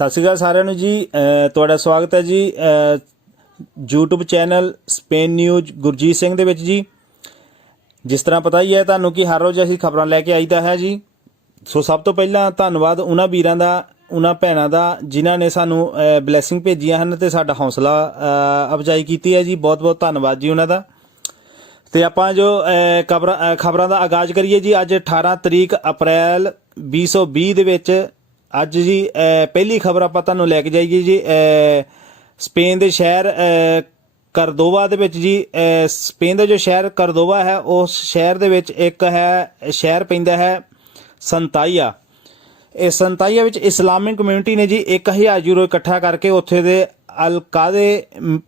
ਸਤਿ ਸ਼੍ਰੀ ਅਕਾਲ ਸਾਰਿਆਂ ਨੂੰ ਜੀ। ਤੁਹਾਡਾ ਸਵਾਗਤ ਹੈ ਜੀ YouTube channel Spain News Gurjeet Singh ਦੇ ਵਿੱਚ ਜੀ। ਜਿਸ ਤਰ੍ਹਾਂ ਪਤਾ ਹੀ ਹੈ ਤੁਹਾਨੂੰ ਕਿ ਹਰ ਰੋਜ਼ ਅਸੀਂ ਖਬਰਾਂ ਲੈ ਕੇ ਆਈਦਾ ਹੈ ਜੀ। ਸੋ ਸਭ ਤੋਂ ਪਹਿਲਾਂ ਧੰਨਵਾਦ ਉਹਨਾਂ ਵੀਰਾਂ ਦਾ, ਉਹਨਾਂ ਭੈਣਾਂ ਦਾ ਜਿਨ੍ਹਾਂ ਨੇ ਸਾਨੂੰ ਬਲੈਸਿੰਗ ਭੇਜੀਆਂ ਹਨ ਤੇ ਸਾਡਾ ਹੌਸਲਾ ਅਫਜ਼ਾਈ ਕੀਤੀ ਹੈ ਜੀ। ਬਹੁਤ ਬਹੁਤ ਧੰਨਵਾਦ ਜੀ ਉਹਨਾਂ ਦਾ। ਤੇ ਆਪਾਂ ਜੋ ਖਬਰਾਂ ਦਾ ਆਗਾਜ਼ ਕਰੀਏ ਜੀ। ਅੱਜ 18 ਤਰੀਕ ਅਪ੍ਰੈਲ 2020 ਦੇ ਵਿੱਚ ਅੱਜ ਜੀ ਪਹਿਲੀ ਖਬਰ ਆਪਾਂ ਤੁਹਾਨੂੰ ਲੈ ਕੇ ਜਾਈਏ ਜੀ ਸਪੇਨ ਦੇ ਸ਼ਹਿਰ ਕਰਦੋਵਾ ਦੇ ਵਿੱਚ ਜੀ। ਸਪੇਨ ਦਾ ਜੋ ਸ਼ਹਿਰ ਕਰਦੋਵਾ ਹੈ ਉਸ ਸ਼ਹਿਰ ਦੇ ਵਿੱਚ ਇੱਕ ਸ਼ਹਿਰ ਪੈਂਦਾ ਹੈ ਸੰਤਾਈਆ। ਇਹ ਸੰਤਾਈਆ ਵਿੱਚ ਇਸਲਾਮਿਕ ਕਮਿਊਨਿਟੀ ਨੇ ਜੀ 1000 ਯੂਰੋ ਇਕੱਠਾ ਕਰਕੇ ਉੱਥੇ ਦੇ ਅਲਕਾਦੇ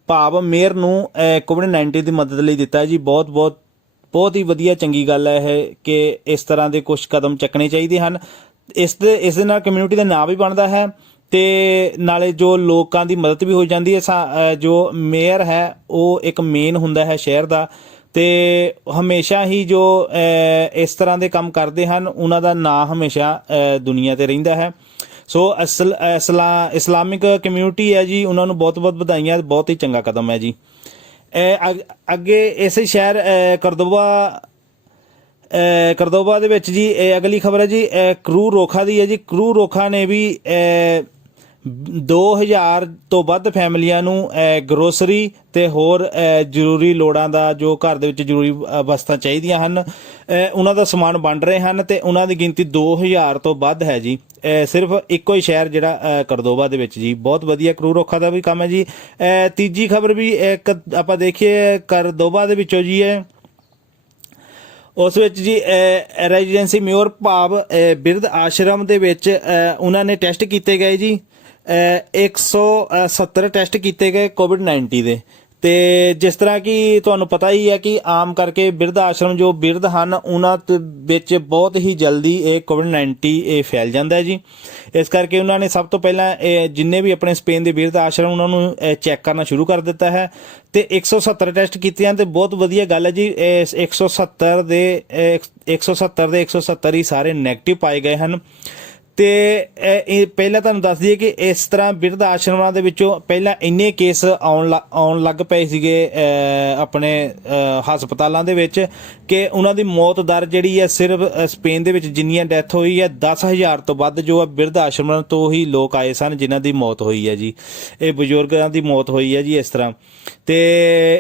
ਭਾਵ ਮੇਅਰ ਨੂੰ ਕੋਵਿਡ-19 ਦੀ ਮਦਦ ਲਈ ਦਿੱਤਾ ਜੀ। ਬਹੁਤ ਹੀ ਵਧੀਆ ਚੰਗੀ ਗੱਲ ਹੈ ਇਹ ਕਿ ਇਸ ਤਰ੍ਹਾਂ ਦੇ ਕੁਝ ਕਦਮ ਚੱਕਣੇ ਚਾਹੀਦੇ ਹਨ। ਇਸ ਦੇ ਨਾਲ ਕਮਿਊਨਿਟੀ ਦਾ ਨਾਂ ਵੀ ਬਣਦਾ ਹੈ ਤੇ ਨਾਲੇ ਜੋ ਲੋਕਾਂ ਦੀ ਮਦਦ ਵੀ ਹੋ ਜਾਂਦੀ ਹੈ। ਜੋ ਮੇਅਰ ਹੈ ਉਹ ਇੱਕ ਮੇਨ ਹੁੰਦਾ ਹੈ ਸ਼ਹਿਰ ਦਾ ਤੇ ਹਮੇਸ਼ਾ ਹੀ ਜੋ ਇਸ ਤਰ੍ਹਾਂ ਦੇ ਕੰਮ ਕਰਦੇ ਹਨ ਉਹਨਾਂ ਦਾ ਨਾਂ ਹਮੇਸ਼ਾ ਦੁਨੀਆ ਤੇ ਰਹਿੰਦਾ ਹੈ। ਸੋ ਇਸਲਾਮਿਕ ਕਮਿਊਨਿਟੀ ਹੈ ਜੀ, ਉਹਨਾਂ ਨੂੰ ਬਹੁਤ ਬਹੁਤ ਵਧਾਈਆਂ। ਬਹੁਤ ਹੀ ਚੰਗਾ ਕਦਮ ਹੈ ਜੀ। ਅੱਗੇ ਇਸੇ ਸ਼ਹਿਰ ਕਰਦੋਬਾ ਦੇ ਵਿੱਚ ਜੀ ਅਗਲੀ ਖਬਰ ਹੈ ਜੀ ਕਰੂ ਰੋਖਾ ਦੀ ਹੈ ਜੀ। ਕਰੂ ਰੋਖਾ ਨੇ ਵੀ 2000 ਤੋਂ ਵੱਧ ਫੈਮਲੀਆਂ ਨੂੰ ਗਰੋਸਰੀ ਤੇ ਹੋਰ ਜ਼ਰੂਰੀ ਲੋੜਾਂ ਦਾ ਜੋ ਘਰ ਦੇ ਵਿੱਚ ਜ਼ਰੂਰੀ ਵਸਤਾਂ ਚਾਹੀਦੀਆਂ ਹਨ ਉਹਨਾਂ ਦਾ ਸਮਾਨ ਵੰਡ ਰਹੇ ਹਨ ਤੇ ਉਹਨਾਂ ਦੀ ਗਿਣਤੀ 2000 ਤੋਂ ਵੱਧ ਹੈ ਜੀ। ਸਿਰਫ ਇੱਕੋ ਹੀ ਸ਼ਹਿਰ ਜਿਹੜਾ ਕਰਦੋਬਾ ਦੇ ਵਿੱਚ ਜੀ। ਬਹੁਤ ਵਧੀਆ ਕਰੂ ਰੋਖਾ ਦਾ ਵੀ ਕੰਮ ਹੈ ਜੀ। ਤੀਜੀ ਖਬਰ ਵੀ ਇੱਕ ਆਪਾਂ ਦੇਖੀਏ ਕਰਦੋਬਾ ਦੇ ਵਿੱਚੋਂ ਜੀ ਹੈ। ਉਸ ਵਿੱਚ ਜੀ ਰੈਜ਼ੀਡੈਂਸੀ ਮਿਓਰ ਭਾਵ ਬਿਰਧ ਆਸ਼ਰਮ ਦੇ ਵਿੱਚ ਉਹਨਾਂ ਨੇ ਟੈਸਟ ਕੀਤੇ ਗਏ ਜੀ। 170 ਟੈਸਟ ਕੀਤੇ ਗਏ ਕੋਵਿਡ-19 ਦੇ। ਤੇ ਜਿਸ ਤਰ੍ਹਾਂ ਕਿ ਤੁਹਾਨੂੰ ਪਤਾ ਹੀ ਹੈ ਕਿ ਆਮ ਕਰਕੇ ਬਿਰਧ ਆਸ਼ਰਮ ਜੋ ਬਿਰਧ ਹਨ ਉਹਨਾਂ ਵਿੱਚ ਬਹੁਤ ਹੀ ਜਲਦੀ ਇਹ ਕੋਵਿਡ-19 ਫੈਲ ਜਾਂਦਾ ਹੈ ਜੀ। ਇਸ ਕਰਕੇ ਉਹਨਾਂ ਨੇ ਸਭ ਤੋਂ ਪਹਿਲਾਂ ਜਿੰਨੇ ਵੀ ਆਪਣੇ ਸਪੇਨ ਦੇ ਬਿਰਧ ਆਸ਼ਰਮ ਉਹਨਾਂ ਨੂੰ ਚੈੱਕ ਕਰਨਾ ਸ਼ੁਰੂ ਕਰ ਦਿੱਤਾ ਹੈ ਤੇ 170 ਟੈਸਟ ਕੀਤੇ ਹਨ ਤੇ ਬਹੁਤ ਵਧੀਆ ਗੱਲ ਹੈ ਜੀ। 170 ਦੇ 170 ਹੀ ਸਾਰੇ ਨੈਗੇਟਿਵ ਪਾਏ ਗਏ ਹਨ। ਤੇ ਪਹਿਲਾਂ ਤੁਹਾਨੂੰ ਦੱਸ ਦਈਏ ਕਿ ਇਸ ਤਰ੍ਹਾਂ ਬਿਰਧ ਆਸ਼ਰਮਾਂ ਦੇ ਵਿੱਚੋਂ ਪਹਿਲਾਂ ਇੰਨੇ ਕੇਸ ਆਉਣ ਲੱਗ ਪਏ ਸੀਗੇ ਆਪਣੇ ਹਸਪਤਾਲਾਂ ਦੇ ਵਿੱਚ ਕਿ ਉਹਨਾਂ ਦੀ ਮੌਤ ਦਰ ਜਿਹੜੀ ਹੈ ਸਿਰਫ ਸਪੇਨ ਦੇ ਵਿੱਚ ਜਿੰਨੀਆਂ ਡੈਥ ਹੋਈ ਹੈ 10,000 ਤੋਂ ਵੱਧ ਜੋ ਹੈ ਬਿਰਧ ਆਸ਼ਰਮਾਂ ਤੋਂ ਹੀ ਲੋਕ ਆਏ ਸਨ ਜਿਨ੍ਹਾਂ ਦੀ ਮੌਤ ਹੋਈ ਹੈ ਜੀ। ਇਹ ਬਜ਼ੁਰਗਾਂ ਦੀ ਮੌਤ ਹੋਈ ਹੈ ਜੀ ਇਸ ਤਰ੍ਹਾਂ। ਤੇ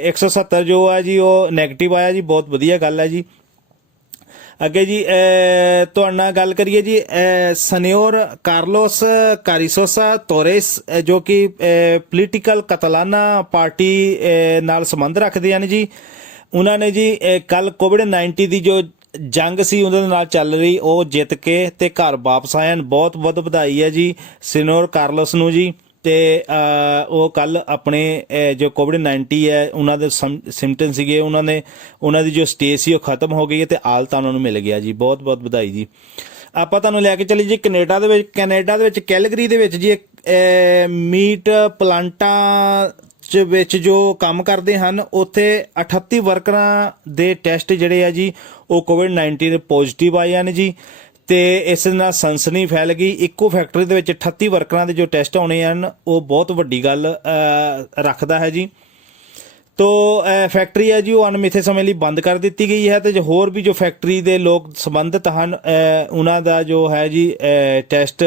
170 ਜੋ ਹੈ ਜੀ ਉਹ ਨੈਗੇਟਿਵ ਆਇਆ ਜੀ। ਬਹੁਤ ਵਧੀਆ ਗੱਲ ਹੈ ਜੀ। ਅੱਗੇ ਜੀ ਤੁਹਾਡੇ ਨਾਲ ਗੱਲ ਕਰੀਏ ਜੀ ਸਨਿਓਰ ਕਾਰਲੋਸ ਕਾਰੀਸੋਸਾ ਤੋਰੇਸ ਜੋ ਕਿ ਪੋਲੀਟੀਕਲ ਕਤਲਾਨਾ ਪਾਰਟੀ ਨਾਲ ਸੰਬੰਧ ਰੱਖਦੇ ਹਨ ਜੀ। ਉਹਨਾਂ ਨੇ ਜੀ ਕੱਲ ਕੋਵਿਡ-19 ਦੀ ਜੋ ਜੰਗ ਸੀ ਉਹਦੇ ਨਾਲ ਚੱਲ ਰਹੀ ਉਹ ਜਿੱਤ ਕੇ ਤੇ ਘਰ ਵਾਪਸ ਆਏ ਹਨ। ਬਹੁਤ ਬਹੁਤ ਵਧਾਈ ਹੈ ਜੀ ਸਨਿਓਰ ਕਾਰਲੋਸ ਨੂੰ ਜੀ। ਤੇ ਉਹ ਕੱਲ ਆਪਣੇ ਜੋ ਕੋਵਿਡ-19 ਹੈ ਉਹਨਾਂ ਦੇ ਸਿੰਪਟਮ ਸੀਗੇ ਉਹਨਾਂ ਦੀ ਜੋ ਸਟੇਜ ਸੀ ਉਹ ਖਤਮ ਹੋ ਗਈ ਹੈ ਤੇ ਆਲਤਾ ਉਹਨਾਂ ਨੂੰ ਮਿਲ ਗਿਆ ਜੀ। ਬਹੁਤ ਬਹੁਤ ਵਧਾਈ ਜੀ। ਆਪਾਂ ਤੁਹਾਨੂੰ ਲੈ ਕੇ ਚੱਲੀ ਜੀ ਕੈਨੇਡਾ ਦੇ ਵਿੱਚ ਕੈਲਗਰੀ ਦੇ ਵਿੱਚ ਜੀ ਮੀਟ ਪਲਾਂਟਾਂ ਵਿੱਚ ਜੋ ਕੰਮ ਕਰਦੇ ਹਨ ਉੱਥੇ 38 ਵਰਕਰਾਂ ਦੇ ਟੈਸਟ ਜਿਹੜੇ ਆ ਜੀ ਉਹ ਕੋਵਿਡ-19 ਦੇ ਪੋਜ਼ਿਟਿਵ ਆਏ ਹਨ ਜੀ। ਤੇ ਇਸ ਨਾਲ ਸਨਸਨੀ ਫੈਲ ਗਈ। ਇੱਕੋ ਫੈਕਟਰੀ ਦੇ ਵਿੱਚ 38 ਵਰਕਰਾਂ ਦੇ ਜੋ ਟੈਸਟ ਆਉਣੇ ਹਨ ਉਹ ਬਹੁਤ ਵੱਡੀ ਗੱਲ ਰੱਖਦਾ ਹੈ ਜੀ। ਤੋ ਫੈਕਟਰੀ ਹੈ ਜੀ ਉਹ ਅਣਮਿੱਥੇ ਸਮੇਂ ਲਈ ਬੰਦ ਕਰ ਦਿੱਤੀ ਗਈ ਹੈ ਤੇ ਹੋਰ ਵੀ ਜੋ ਫੈਕਟਰੀ ਦੇ ਲੋਕ ਸੰਬੰਧਿਤ ਹਨ ਉਹਨਾਂ ਦਾ ਜੋ ਹੈ ਜੀ ਟੈਸਟ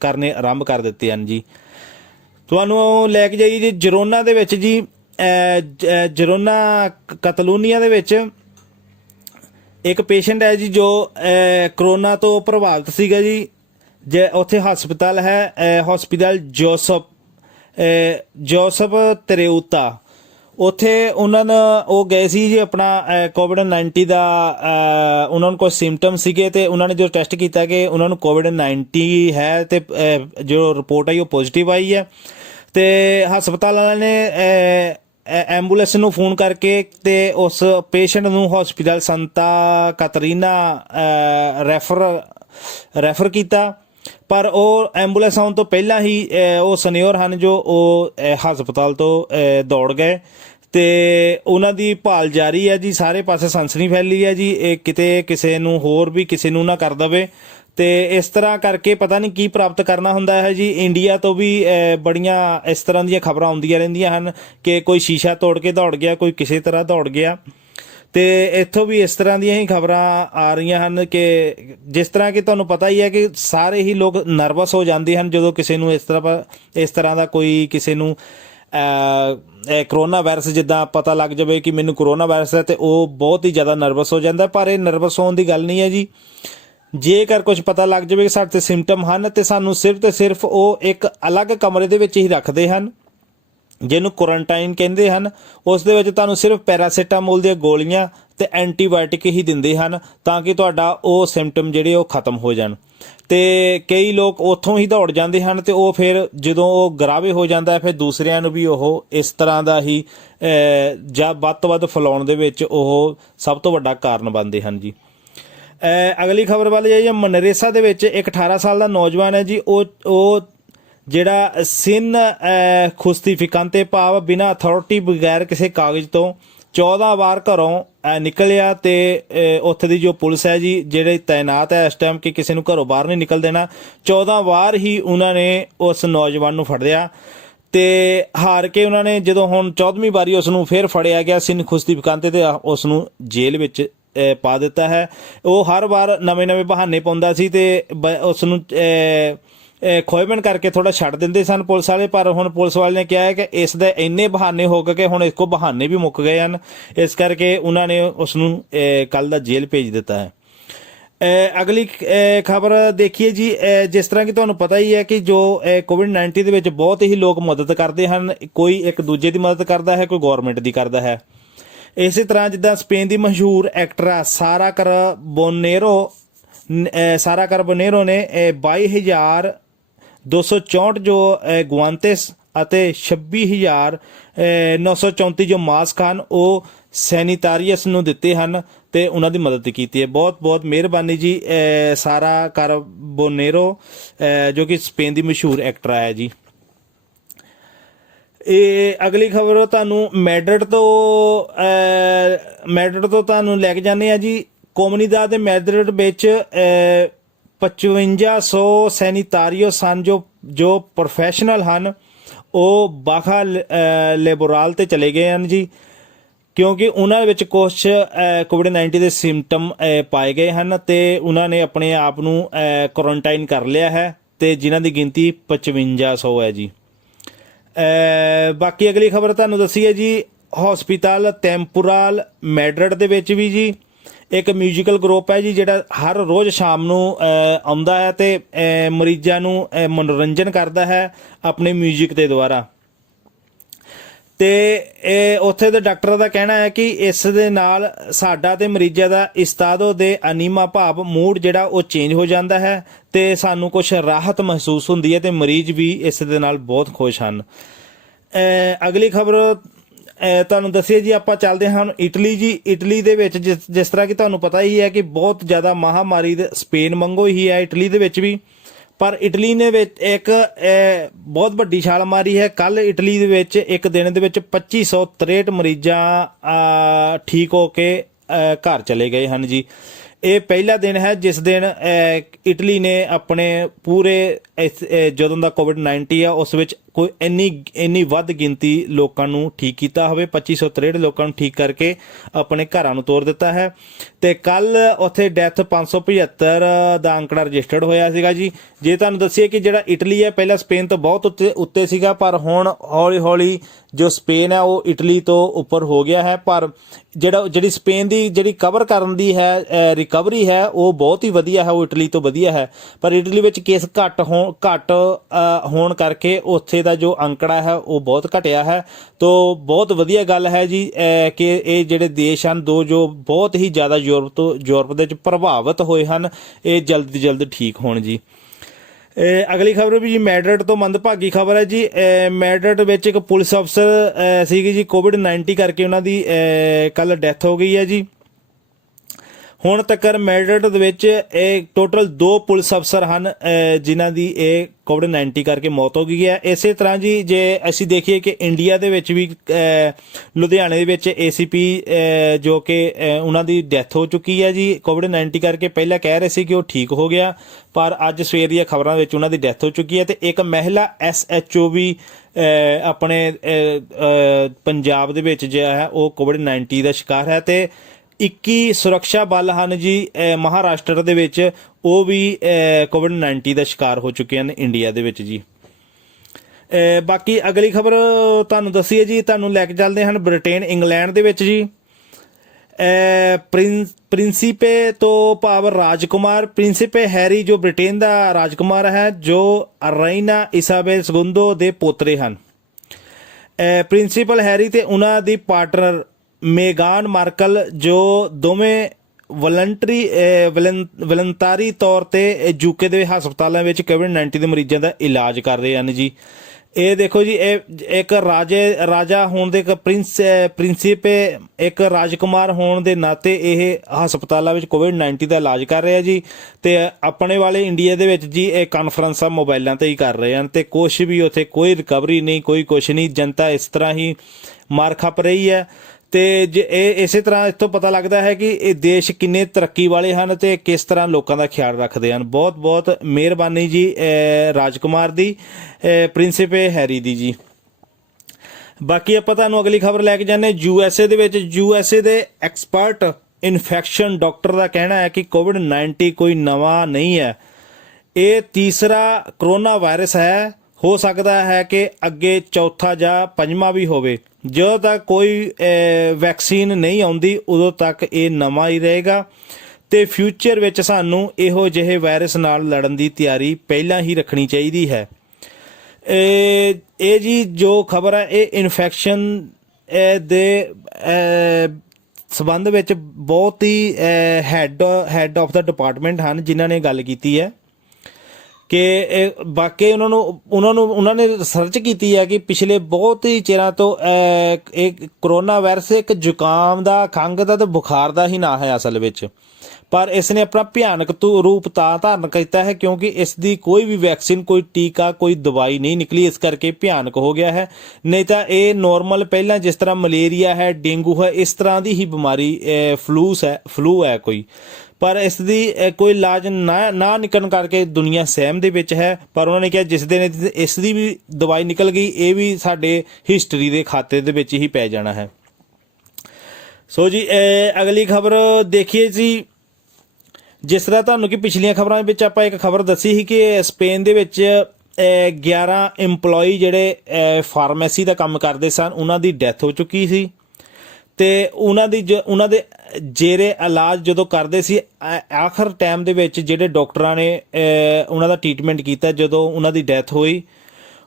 ਕਰਨੇ ਆਰੰਭ ਕਰ ਦਿੱਤੇ ਹਨ ਜੀ। ਤੁਹਾਨੂੰ ਲੈ ਕੇ ਜਾਈਏ ਜੀ ਜਰੋਨਾ ਦੇ ਵਿੱਚ ਜੀ। ਜਰੋਨਾ ਕਤਲੂਨੀਆ ਦੇ ਵਿੱਚ ਇੱਕ ਪੇਸ਼ੈਂਟ ਹੈ ਜੀ ਜੋ ਕਰੋਨਾ ਤੋਂ ਪ੍ਰਭਾਵਿਤ ਸੀਗਾ ਜੀ। ਉੱਥੇ ਹਸਪਤਾਲ ਹੈ ਹਸਪੀਟਲ ਜੋਸਫ ਤੇਰੇਊਤਾ। ਉੱਥੇ ਉਹ ਗਏ ਸੀ ਜੀ ਆਪਣਾ ਕੋਵਿਡ-19 ਦਾ ਉਹਨਾਂ ਨੂੰ ਕੋਈ ਸਿੰਪਟਮ ਸੀਗੇ ਤੇ ਉਹਨਾਂ ਨੇ ਜੋ ਟੈਸਟ ਕੀਤਾ ਕਿ ਉਹਨਾਂ ਨੂੰ ਕੋਵਿਡ-19 ਹੈ ਤੇ ਜੋ ਰਿਪੋਰਟ ਆਈ ਉਹ ਪੋਜ਼ਿਟਿਵ ਆਈ ਹੈ। ਤੇ ਹਸਪਤਾਲ ਵਾਲਿਆਂ ਨੇ ਐਂਬੂਲੈਂਸ ਨੂੰ ਫੋਨ ਕਰਕੇ ਤੇ ਉਸ ਪੇਸ਼ੈਂਟ ਨੂੰ ਹਸਪੀਟਲ ਸੰਤਾ ਕਤਰੀਨਾ ਰੈਫਰ ਕੀਤਾ। ਪਰ ਉਹ ਐਂਬੂਲੈਂਸ ਆਉਣ ਤੋਂ ਪਹਿਲਾਂ ਹੀ ਉਹ ਸੀਨੀਅਰ ਹਨ ਜੋ ਉਹ ਹਸਪਤਾਲ ਤੋਂ ਦੌੜ ਗਏ ਤੇ ਉਹਨਾਂ ਦੀ ਭਾਲ ਜਾਰੀ ਹੈ ਜੀ। ਸਾਰੇ ਪਾਸੇ ਸਨਸਨੀ ਫੈਲੀ ਹੈ ਜੀ। ਇਹ ਕਿਤੇ ਕਿਸੇ ਨੂੰ ਹੋਰ ਵੀ ਕਿਸੇ ਨੂੰ ਨਾ ਕਰ ਦਵੇ ਤੇ ਇਸ ਤਰ੍ਹਾਂ ਕਰਕੇ ਪਤਾ ਨਹੀਂ ਕੀ ਪ੍ਰਾਪਤ ਕਰਨਾ ਹੁੰਦਾ ਹੈ ਜੀ। ਇੰਡੀਆ ਤੋਂ ਵੀ ਬੜੀਆਂ ਇਸ ਤਰ੍ਹਾਂ ਦੀਆਂ ਖਬਰਾਂ ਆਉਂਦੀਆਂ ਰਹਿੰਦੀਆਂ ਹਨ ਕਿ ਕੋਈ ਸ਼ੀਸ਼ਾ ਤੋੜ ਕੇ ਦੌੜ ਗਿਆ, ਕੋਈ ਕਿਸੇ ਤਰ੍ਹਾਂ ਦੌੜ ਗਿਆ। ਤੇ ਇੱਥੋਂ ਵੀ ਇਸ ਤਰ੍ਹਾਂ ਦੀਆਂ ਹੀ ਖਬਰਾਂ ਆ ਰਹੀਆਂ ਹਨ ਕਿ ਜਿਸ ਤਰ੍ਹਾਂ ਕਿ ਤੁਹਾਨੂੰ ਪਤਾ ਹੀ ਹੈ ਕਿ ਸਾਰੇ ਹੀ ਲੋਕ ਨਰਵਸ ਹੋ ਜਾਂਦੇ ਹਨ ਜਦੋਂ ਕਿਸੇ ਨੂੰ ਇਸ ਤਰ੍ਹਾਂ ਦਾ ਕੋਈ ਕਿਸੇ ਨੂੰ ਕਰੋਨਾ ਵਾਇਰਸ ਜਿੱਦਾਂ ਪਤਾ ਲੱਗ ਜਾਵੇ ਕਿ ਮੈਨੂੰ ਕਰੋਨਾ ਵਾਇਰਸ ਹੈ, ਤੇ ਉਹ ਬਹੁਤ ਹੀ ਜ਼ਿਆਦਾ ਨਰਵਸ ਹੋ ਜਾਂਦਾ। ਪਰ ਇਹ ਨਰਵਸ ਹੋਣ ਦੀ ਗੱਲ ਨਹੀਂ ਹੈ ਜੀ। ਜੇਕਰ ਕੁਝ ਪਤਾ ਲੱਗ ਜਾਵੇ ਕਿ ਸਾਡੇ 'ਤੇ ਸਿੰਪਟਮ ਹਨ ਤੇ ਸਾਨੂੰ ਸਿਰਫ ਤੇ ਸਿਰਫ ਉਹ ਇੱਕ ਅਲੱਗ ਕਮਰੇ ਦੇ ਵਿੱਚ ਹੀ ਰੱਖਦੇ ਹਨ, ਜਿਹਨੂੰ ਕੁਆਰੰਟਾਈਨ ਕਹਿੰਦੇ ਹਨ। ਉਸ ਦੇ ਵਿੱਚ ਤੁਹਾਨੂੰ ਸਿਰਫ ਪੈਰਾਸੀਟਾਮੋਲ ਦੀਆਂ ਗੋਲੀਆਂ ਤੇ ਐਂਟੀਬਾਇਓਟਿਕ ਹੀ ਦਿੰਦੇ ਹਨ ਤਾਂ ਕਿ ਤੁਹਾਡਾ ਉਹ ਸਿੰਪਟਮ ਜਿਹੜੇ ਉਹ ਖਤਮ ਹੋ ਜਾਣ। ਤੇ ਕਈ ਲੋਕ ਉੱਥੋਂ ਹੀ ਦੌੜ ਜਾਂਦੇ ਹਨ ਤੇ ਉਹ ਫਿਰ ਜਦੋਂ ਉਹ ਗਰਾਵੇ ਹੋ ਜਾਂਦਾ ਹੈ ਫਿਰ ਦੂਸਰਿਆਂ ਨੂੰ ਵੀ ਉਹ ਇਸ ਤਰ੍ਹਾਂ ਦਾ ਹੀ ਜਾਂ ਵੱਧ ਤੋਂ ਵੱਧ ਫੈਲਾਉਣ ਦੇ ਵਿੱਚ ਉਹ ਸਭ ਤੋਂ ਵੱਡਾ ਕਾਰਨ ਬਣਦੇ ਹਨ ਜੀ। ਅਗਲੀ ਖਬਰ ਵੱਲ ਜਾਈਏ। ਮਨਰੇਸਾ ਦੇ ਵਿੱਚ ਇੱਕ 18 ਸਾਲ ਦਾ ਨੌਜਵਾਨ ਹੈ ਜੀ। ਉਹ ਜਿਹੜਾ ਸਿਨ ਖੁਸਤੀਫਿਕਾਂਤੇ ਭਾਵ ਬਿਨਾਂ ਅਥਾਰਟੀ ਬਗੈਰ ਕਿਸੇ ਕਾਗਜ਼ ਤੋਂ 14 ਵਾਰ ਘਰੋਂ ਨਿਕਲਿਆ ਤੇ ਉੱਥੇ ਦੀ ਜੋ ਪੁਲਿਸ ਹੈ ਜੀ ਜਿਹੜੇ ਤਾਇਨਾਤ ਹੈ ਇਸ ਟਾਈਮ ਕਿ ਕਿਸੇ ਨੂੰ ਘਰੋਂ ਬਾਹਰ ਨਹੀਂ ਨਿਕਲ ਦੇਣਾ, 14 ਵਾਰ ਹੀ ਉਹਨਾਂ ਨੇ ਉਸ ਨੌਜਵਾਨ ਨੂੰ ਫੜ ਲਿਆ ਤੇ ਹਾਰ ਕੇ ਉਹਨਾਂ ਨੇ ਜਦੋਂ ਹੁਣ 14ਵੀਂ ਵਾਰੀ ਉਸ ਨੂੰ ਫਿਰ ਫੜਿਆ ਗਿਆ ਸਿਨ ਖੁਸਤੀਫਿਕਾਂਤੇ ਤੇ ਉਸ ਨੂੰ ਜੇਲ੍ਹ ਵਿੱਚ ਪਾ ਦਿੱਤਾ ਹੈ। ਉਹ ਹਰ ਵਾਰ ਨਵੇਂ ਬਹਾਨੇ ਪਾਉਂਦਾ ਸੀ ਤੇ ਉਸ ਨੂੰ ਖੋਇਬਨ ਕਰਕੇ ਥੋੜਾ ਛੱਡ ਦਿੰਦੇ ਸਨ ਪੁਲਿਸ ਵਾਲੇ। ਪਰ ਹੁਣ ਪੁਲਿਸ ਵਾਲੇ ਨੇ ਕਿਹਾ ਹੈ ਕਿ ਇਸ ਦੇ ਇੰਨੇ ਬਹਾਨੇ ਹੋ ਗਏ ਕਿ ਹੁਣ ਇਸ ਕੋ ਬਹਾਨੇ ਵੀ ਮੁੱਕ ਗਏ ਹਨ, ਇਸ ਕਰਕੇ ਉਹਨਾਂ ਨੇ ਉਸ ਨੂੰ ਕੱਲ ਦਾ ਜੇਲ੍ਹ ਭੇਜ ਦਿੱਤਾ ਹੈ। ਅਗਲੀ ਖਬਰ ਦੇਖੀਏ ਜੀ। ਜਿਸ ਤਰ੍ਹਾਂ ਕਿ ਤੁਹਾਨੂੰ ਪਤਾ ਹੀ ਹੈ ਕਿ ਜੋ ਕੋਵਿਡ-19 ਦੇ ਵਿੱਚ ਬਹੁਤ ਹੀ ਲੋਕ ਮਦਦ ਕਰਦੇ ਹਨ, ਕੋਈ ਇੱਕ ਦੂਜੇ ਦੀ ਮਦਦ ਕਰਦਾ ਹੈ, ਕੋਈ ਗੌਰਮੈਂਟ ਦੀ ਕਰਦਾ ਹੈ। ਇਸੇ ਤਰ੍ਹਾਂ ਜਿੱਦਾਂ ਸਪੇਨ ਦੀ ਮਸ਼ਹੂਰ ਐਕਟਰ ਸਾਰਾ ਕਾਰਬੋਨੇਰੋ ਨੇ 22,264 ਜੋ ਗੁਆਂਤੇਸ ਅਤੇ 26,934 ਜੋ ਮਾਸਕ ਹਨ ਉਹ ਸੈਨੀਟਾਰੀਅਸ ਨੂੰ ਦਿੱਤੇ ਹਨ ਤੇ ਉਹਨਾਂ ਦੀ ਮਦਦ ਕੀਤੀ ਹੈ। ਬਹੁਤ ਬਹੁਤ ਮਿਹਰਬਾਨੀ ਜੀ ਸਾਰਾ ਕਾਰਬੋਨੇਰੋ ਜੋ ਕਿ ਸਪੇਨ ਦੀ ਮਸ਼ਹੂਰ ਐਕਟਰ ਹੈ ਜੀ। ਇਹ ਅਗਲੀ ਖਬਰ ਤੁਹਾਨੂੰ ਮੈਡਰਿਡ ਤੋਂ ਤੁਹਾਨੂੰ ਲੈ ਕੇ ਜਾਂਦੇ ਆ ਜੀ। ਕੋਮਨੀਦਾਦ ਦੇ ਮੈਡਰਿਡ ਵਿੱਚ 5500 ਸੈਨੀਟਾਰੀਓ ਸਨ ਜੋ ਪ੍ਰੋਫੈਸ਼ਨਲ ਹਨ, ਉਹ ਬਾਖਾ ਲੈਬੋਰਾਲ ਤੇ ਚਲੇ ਗਏ ਹਨ ਜੀ ਕਿਉਂਕਿ ਉਹਨਾਂ ਵਿੱਚ ਕੁਝ ਕੋਵਿਡ-19 ਦੇ ਸਿੰਪਟਮ ਪਾਏ ਗਏ ਹਨ ਤੇ ਉਹਨਾਂ ਨੇ ਆਪਣੇ ਆਪ ਨੂੰ ਕੁਆਰੰਟਾਈਨ ਕਰ ਲਿਆ ਹੈ ਤੇ ਜਿਨ੍ਹਾਂ ਦੀ ਗਿਣਤੀ 5500 ਹੈ ਜੀ। ਬਾਕੀ ਅਗਲੀ ਖਬਰ ਤੁਹਾਨੂੰ ਦੱਸੀ ਹੈ ਜੀ। ਹਸਪੀਟਲ ਟੈਂਪੋਰਲ ਮੈਡਰਿਡ ਦੇ ਵਿੱਚ ਵੀ ਜੀ ਇੱਕ ਮਿਊਜ਼ੀਕਲ ਗਰੁੱਪ ਹੈ ਜੀ ਜਿਹੜਾ ਹਰ ਰੋਜ਼ ਸ਼ਾਮ ਨੂੰ ਆਉਂਦਾ ਹੈ ਤੇ ਮਰੀਜ਼ਾਂ ਨੂੰ ਮਨੋਰੰਜਨ ਕਰਦਾ ਹੈ ਆਪਣੇ ਮਿਊਜ਼ਿਕ ਦੇ ਦੁਆਰਾ। ਤੇ ਉੱਥੇ ਦੇ ਡਾਕਟਰਾਂ ਦਾ ਕਹਿਣਾ ਹੈ ਕਿ ਇਸ ਦੇ ਨਾਲ ਸਾਡਾ ਤੇ ਮਰੀਜ਼ਾਂ ਦਾ ਇਸਤਾਦੋ ਦੇ ਅਨੀਮਾ ਭਾਵ ਮੂਡ ਜਿਹੜਾ ਉਹ ਚੇਂਜ ਹੋ ਜਾਂਦਾ ਹੈ ਤੇ ਸਾਨੂੰ ਕੁਝ ਰਾਹਤ ਮਹਿਸੂਸ ਹੁੰਦੀ ਹੈ ਤੇ ਮਰੀਜ਼ ਵੀ ਇਸ ਦੇ ਨਾਲ ਬਹੁਤ ਖੁਸ਼ ਹਨ। ਅਗਲੀ ਖਬਰ ਤੁਹਾਨੂੰ ਦੱਸਿਆ ਜੀ। ਆਪਾਂ ਚੱਲਦੇ ਹਾਂ ਇਟਲੀ ਜੀ। ਇਟਲੀ ਦੇ ਵਿੱਚ ਜਿਸ ਤਰ੍ਹਾਂ ਕਿ ਤੁਹਾਨੂੰ ਪਤਾ ਹੀ ਹੈ ਕਿ ਬਹੁਤ ਜ਼ਿਆਦਾ ਮਹਾਮਾਰੀ ਸਪੇਨ ਵਾਂਗੂ ਹੀ ਹੈ ਇਟਲੀ ਦੇ ਵਿੱਚ ਵੀ, ਪਰ ਇਟਲੀ ਨੇ ਵਿੱਚ ਇੱਕ ਬਹੁਤ ਵੱਡੀ ਛਾਲ ਮਾਰੀ ਹੈ। ਕੱਲ ਇਟਲੀ ਦੇ ਵਿੱਚ ਇੱਕ ਦਿਨ ਦੇ ਵਿੱਚ 2563 ਮਰੀਜ਼ਾਂ ਠੀਕ ਹੋ ਕੇ ਘਰ ਚਲੇ ਗਏ ਹਨ ਜੀ। ਇਹ ਪਹਿਲਾ ਦਿਨ ਹੈ ਜਿਸ ਦਿਨ ਇਟਲੀ ਨੇ ਆਪਣੇ ਪੂਰੇ ਜਦੋਂ ਦਾ ਕੋਵਿਡ-19 ਆ ਉਸ ਵਿੱਚ ਕੋਈ ਇੰਨੀ ਵੱਧ ਗਿਣਤੀ ਲੋਕਾਂ ਨੂੰ ਠੀਕ ਕੀਤਾ ਹੋਵੇ। 2563 ਲੋਕਾਂ ਨੂੰ ਠੀਕ ਕਰਕੇ ਆਪਣੇ ਘਰਾਂ ਨੂੰ ਤੋਰ ਦਿੱਤਾ ਹੈ ਤੇ ਕੱਲ ਉੱਥੇ ਡੈਥ 575 ਦਾ ਅੰਕੜਾ ਰਜਿਸਟਰਡ ਹੋਇਆ ਸੀਗਾ ਜੀ। ਜੇ ਤੁਹਾਨੂੰ ਦੱਸੀਏ ਕਿ ਜਿਹੜਾ ਇਟਲੀ ਹੈ ਪਹਿਲਾਂ ਸਪੇਨ ਤੋਂ ਬਹੁਤ ਉੱਤੇ ਸੀਗਾ, ਪਰ ਹੁਣ ਹੌਲੀ ਹੌਲੀ ਜੋ ਸਪੇਨ ਹੈ ਉਹ ਇਟਲੀ ਤੋਂ ਉੱਪਰ ਹੋ ਗਿਆ ਹੈ। ਪਰ ਜਿਹੜੀ ਸਪੇਨ ਦੀ ਜਿਹੜੀ ਕਵਰ ਕਰਨ ਦੀ ਹੈ ਰਿਕਵਰੀ ਹੈ ਉਹ ਬਹੁਤ ਹੀ ਵਧੀਆ ਹੈ, ਉਹ ਇਟਲੀ ਤੋਂ ਵਧੀਆ ਹੈ। ਪਰ ਇਟਲੀ ਵਿੱਚ ਕੇਸ ਘੱਟ ਹੋਣ ਕਰਕੇ ਉੱਥੇ ਦਾ ਜੋ ਅੰਕੜਾ ਹੈ ਉਹ ਬਹੁਤ ਘਟਿਆ ਹੈ। ਤੋ ਬਹੁਤ ਵਧੀਆ ਗੱਲ ਹੈ ਜੀ ਕਿ ਇਹ ਜਿਹੜੇ ਦੇਸ਼ ਹਨ ਦੋ ਜੋ ਬਹੁਤ ਹੀ ਜ਼ਿਆਦਾ ਯੂਰਪ ਦੇ ਵਿੱਚ ਪ੍ਰਭਾਵਿਤ ਹੋਏ ਹਨ, ਇਹ ਜਲਦ ਤੋਂ ਜਲਦ ਠੀਕ ਹੋਣ ਜੀ। ਅਗਲੀ ਖਬਰ ਵੀ ਜੀ ਮੈਡਰਿਡ ਤੋਂ ਮੰਦਭਾਗੀ ਖਬਰ ਹੈ ਜੀ। ਮੈਡਰਿਡ ਵਿੱਚ ਇੱਕ ਪੁਲਿਸ ਅਫਸਰ ਸੀਗੀ ਜੀ, ਕੋਵਿਡ-19 ਕਰਕੇ ਉਹਨਾਂ ਦੀ ਕੱਲ ਡੈਥ ਹੋ ਗਈ ਹੈ ਜੀ। ਹੁਣ ਤੱਕ ਮੈਡਰਡ ਦੇ ਵਿੱਚ ਇਹ ਟੋਟਲ 2 ਪੁਲਿਸ ਅਫਸਰ ਹਨ ਜਿਨ੍ਹਾਂ ਦੀ ਇਹ ਕੋਵਿਡ-19 ਕਰਕੇ ਮੌਤ ਹੋ ਗਈ ਹੈ। ਇਸੇ ਤਰ੍ਹਾਂ ਜੀ ਜੇ ਅਸੀਂ ਦੇਖੀਏ ਕਿ ਇੰਡੀਆ ਦੇ ਵਿੱਚ ਵੀ ਲੁਧਿਆਣੇ ਦੇ ਵਿੱਚ ACP ਜੋ ਕਿ ਉਹਨਾਂ ਦੀ ਡੈਥ ਹੋ ਚੁੱਕੀ ਹੈ ਜੀ ਕੋਵਿਡ-19 ਕਰਕੇ। ਪਹਿਲਾਂ ਕਹਿ ਰਹੇ ਸੀ ਕਿ ਉਹ ਠੀਕ ਹੋ ਗਿਆ, ਪਰ ਅੱਜ ਸਵੇਰ ਦੀਆਂ ਖਬਰਾਂ ਵਿੱਚ ਉਹਨਾਂ ਦੀ ਡੈਥ ਹੋ ਚੁੱਕੀ ਹੈ। ਤੇ ਇੱਕ ਮਹਿਲਾ SHO ਵੀ ਆਪਣੇ ਪੰਜਾਬ ਦੇ ਵਿੱਚ ਜਿਹੜਾ ਹੈ ਉਹ ਕੋਵਿਡ-19 ਦਾ ਸ਼ਿਕਾਰ ਹੈ। ਤੇ 21 ਸੁਰੱਖਿਆ ਬਲ ਹਨ ਜੀ ਮਹਾਰਾਸ਼ਟਰ ਦੇ ਵਿੱਚ, ਉਹ ਵੀ ਕੋਵਿਡ-19 ਦਾ ਸ਼ਿਕਾਰ ਹੋ ਚੁੱਕੇ ਹਨ ਇੰਡੀਆ ਦੇ ਵਿੱਚ ਜੀ। ਬਾਕੀ ਅਗਲੀ ਖਬਰ ਤੁਹਾਨੂੰ ਦੱਸੀਏ ਜੀ, ਤੁਹਾਨੂੰ ਲੈ ਕੇ ਚੱਲਦੇ ਹਨ ਬ੍ਰਿਟੇਨ ਇੰਗਲੈਂਡ ਦੇ ਵਿੱਚ ਜੀ। ਪ੍ਰਿੰਸੀਪੇ ਤੋਂ ਭਾਵ ਰਾਜਕੁਮਾਰ ਪ੍ਰਿੰਸੀਪੇ ਹੈਰੀ ਜੋ ਬ੍ਰਿਟੇਨ ਦਾ ਰਾਜਕੁਮਾਰ ਹੈ, ਜੋ ਰਾਈਨਾ ਇਸਾਬੇਲ II ਦੇ ਪੋਤਰੇ ਹਨ। ਪ੍ਰਿੰਸੀਪਲ ਹੈਰੀ ਤੇ ਉਹਨਾਂ ਦੀ ਪਾਰਟਨਰ ਮੇਗਾਨ ਮਾਰਕਲ ਜੋ ਦੋਵੇਂ ਵਲੰਟਰੀ ਤੌਰ ਤੇ UK ਦੇ ਹਸਪਤਾਲਾਂ ਵਿੱਚ ਕੋਵਿਡ-19 ਦੇ ਮਰੀਜ਼ਾਂ ਦਾ ਇਲਾਜ ਕਰ ਰਹੇ ਹਨ ਜੀ। ਇਹ ਦੇਖੋ ਜੀ, ਇਹ ਇੱਕ ਰਾਜਾ ਹੋਣ ਦੇ ਪ੍ਰਿੰਸੀਪੇ ਇੱਕ ਰਾਜਕੁਮਾਰ ਹੋਣ ਦੇ ਨਾਤੇ ਇਹ ਹਸਪਤਾਲਾਂ ਵਿੱਚ ਕੋਵਿਡ-19 ਦਾ ਇਲਾਜ ਕਰ ਰਿਹਾ ਜੀ। ਤੇ ਆਪਣੇ ਵਾਲੇ ਇੰਡੀਆ ਦੇ ਵਿੱਚ ਜੀ ਇਹ ਕਾਨਫਰੰਸਾਂ ਮੋਬਾਈਲਾਂ ਤੇ ਹੀ ਕਰ ਰਹੇ ਹਨ ਤੇ ਕੁਛ ਵੀ ਉੱਥੇ ਕੋਈ ਰਿਕਵਰੀ ਨਹੀਂ, ਕੋਈ ਕੁਛ ਨਹੀਂ, ਜਨਤਾ ਇਸ ਤਰ੍ਹਾਂ ਹੀ ਮਾਰ ਖੱਪ ਰਹੀ ਹੈ। ਤੇ ਜੇ ਇਹ ਇਸੇ ਤਰ੍ਹਾਂ ਇਸ ਤੋਂ ਪਤਾ ਲੱਗਦਾ ਹੈ ਕਿ ਇਹ ਦੇਸ਼ ਕਿੰਨੇ ਤਰੱਕੀ ਵਾਲੇ ਹਨ ਤੇ ਕਿਸ ਤਰ੍ਹਾਂ ਲੋਕਾਂ ਦਾ ਖਿਆਲ ਰੱਖਦੇ ਹਨ। ਬਹੁਤ ਬਹੁਤ ਮਿਹਰਬਾਨੀ ਜੀ ਰਾਜਕੁਮਾਰ ਦੀ, ਪ੍ਰਿੰਸੀਪੇ ਹੈਰੀ ਦੀ ਜੀ। ਬਾਕੀ ਆਪਾਂ ਤੁਹਾਨੂੰ ਅਗਲੀ ਖਬਰ ਲੈ ਕੇ ਜਾਂਦੇ USA ਦੇ ਵਿੱਚ। USA ਦੇ ਐਕਸਪਰਟ ਇਨਫੈਕਸ਼ਨ ਡਾਕਟਰ ਦਾ ਕਹਿਣਾ ਹੈ ਕਿ ਕੋਵਿਡ-19 ਕੋਈ ਨਵਾਂ ਨਹੀਂ ਹੈ, ਇਹ ਤੀਸਰਾ ਕਰੋਨਾ ਵਾਇਰਸ ਹੈ। ਹੋ ਸਕਦਾ ਹੈ ਕਿ ਅੱਗੇ ਚੌਥਾ ਜਾਂ ਪੰਜਵਾਂ ਵੀ ਹੋਵੇ। ਜਦੋਂ ਤੱਕ ਕੋਈ ਵੈਕਸੀਨ ਨਹੀਂ ਆਉਂਦੀ ਉਦੋਂ ਤੱਕ ਇਹ ਨਵਾਂ ਹੀ ਰਹੇਗਾ ਤੇ ਫਿਊਚਰ ਵਿੱਚ ਸਾਨੂੰ ਇਹੋ ਜਿਹੇ ਵਾਇਰਸ ਨਾਲ ਲੜਨ ਦੀ ਤਿਆਰੀ ਪਹਿਲਾਂ ਹੀ ਰੱਖਣੀ ਚਾਹੀਦੀ ਹੈ। ਇਹ ਜੀ ਜੋ ਖਬਰ ਹੈ ਇਹ ਇਨਫੈਕਸ਼ਨ ਦੇ ਸਬੰਧ ਵਿੱਚ ਬਹੁਤ he had of the department ਹਨ ਜਿਨ੍ਹਾਂ ਨੇ ਗੱਲ ਕੀਤੀ ਹੈ ਕਿ ਬਾਕੀ ਉਹਨਾਂ ਨੇ ਰਿਸਰਚ ਕੀਤੀ ਹੈ ਕਿ ਪਿਛਲੇ ਬਹੁਤ ਹੀ ਚਿਰਾਂ ਤੋਂ ਇਹ ਕਰੋਨਾ ਵਾਇਰਸ ਇੱਕ ਜ਼ੁਕਾਮ ਦਾ, ਖੰਘ ਦਾ ਤੇ ਬੁਖਾਰ ਦਾ ਹੀ ਨਾਂ ਹੈ ਅਸਲ ਵਿੱਚ, ਪਰ ਇਸ ਨੇ ਆਪਣਾ ਭਿਆਨਕ ਰੂਪ ਤਾਂ ਧਾਰਨ ਕੀਤਾ ਹੈ ਕਿਉਂਕਿ ਇਸ ਦੀ ਕੋਈ ਵੀ ਵੈਕਸੀਨ, ਕੋਈ ਟੀਕਾ, ਕੋਈ ਦਵਾਈ ਨਹੀਂ ਨਿਕਲੀ, ਇਸ ਕਰਕੇ ਭਿਆਨਕ ਹੋ ਗਿਆ ਹੈ। ਨਹੀਂ ਤਾਂ ਇਹ ਨੋਰਮਲ ਪਹਿਲਾਂ ਜਿਸ ਤਰ੍ਹਾਂ ਮਲੇਰੀਆ ਹੈ, ਡੇਂਗੂ ਹੈ, ਇਸ ਤਰ੍ਹਾਂ ਦੀ ਹੀ ਬਿਮਾਰੀ ਫਲੂ ਹੈ ਕੋਈ, ਪਰ ਇਸ ਦੀ ਕੋਈ ਇਲਾਜ ਨਾ ਨਿਕਲਣ ਕਰਕੇ ਦੁਨੀਆ ਸਹਿਮ ਦੇ ਵਿੱਚ ਹੈ। ਪਰ ਉਹਨਾਂ ਨੇ ਕਿਹਾ ਜਿਸ ਦਿਨ ਇਸ ਦੀ ਵੀ ਦਵਾਈ ਨਿਕਲ ਗਈ ਇਹ ਵੀ ਸਾਡੇ ਹਿਸਟਰੀ ਦੇ ਖਾਤੇ ਦੇ ਵਿੱਚ ਹੀ ਪੈ ਜਾਣਾ ਹੈ। ਸੋ ਜੀ ਅਗਲੀ ਖਬਰ ਦੇਖੀਏ ਜੀ। ਜਿਸ ਤਰ੍ਹਾਂ ਤੁਹਾਨੂੰ ਕਿ ਪਿਛਲੀਆਂ ਖਬਰਾਂ ਵਿੱਚ ਆਪਾਂ ਇੱਕ ਖਬਰ ਦੱਸੀ ਸੀ ਕਿ ਸਪੇਨ ਦੇ ਵਿੱਚ 11 EMPLOYE ਜਿਹੜੇ ਫਾਰਮੇਸੀ ਦਾ ਕੰਮ ਕਰਦੇ ਸਨ ਉਹਨਾਂ ਦੀ ਡੈਥ ਹੋ ਚੁੱਕੀ ਸੀ ਤੇ ਉਹਨਾਂ ਦੇ ਜੇਰੇ ਇਲਾਜ ਜਦੋਂ ਕਰਦੇ ਸੀ ਆਖਰ ਟਾਈਮ ਦੇ ਵਿੱਚ ਜਿਹੜੇ ਡਾਕਟਰਾਂ ਨੇ ਉਹਨਾਂ ਦਾ ਟ੍ਰੀਟਮੈਂਟ ਕੀਤਾ, ਜਦੋਂ ਉਹਨਾਂ ਦੀ ਡੈਥ ਹੋਈ,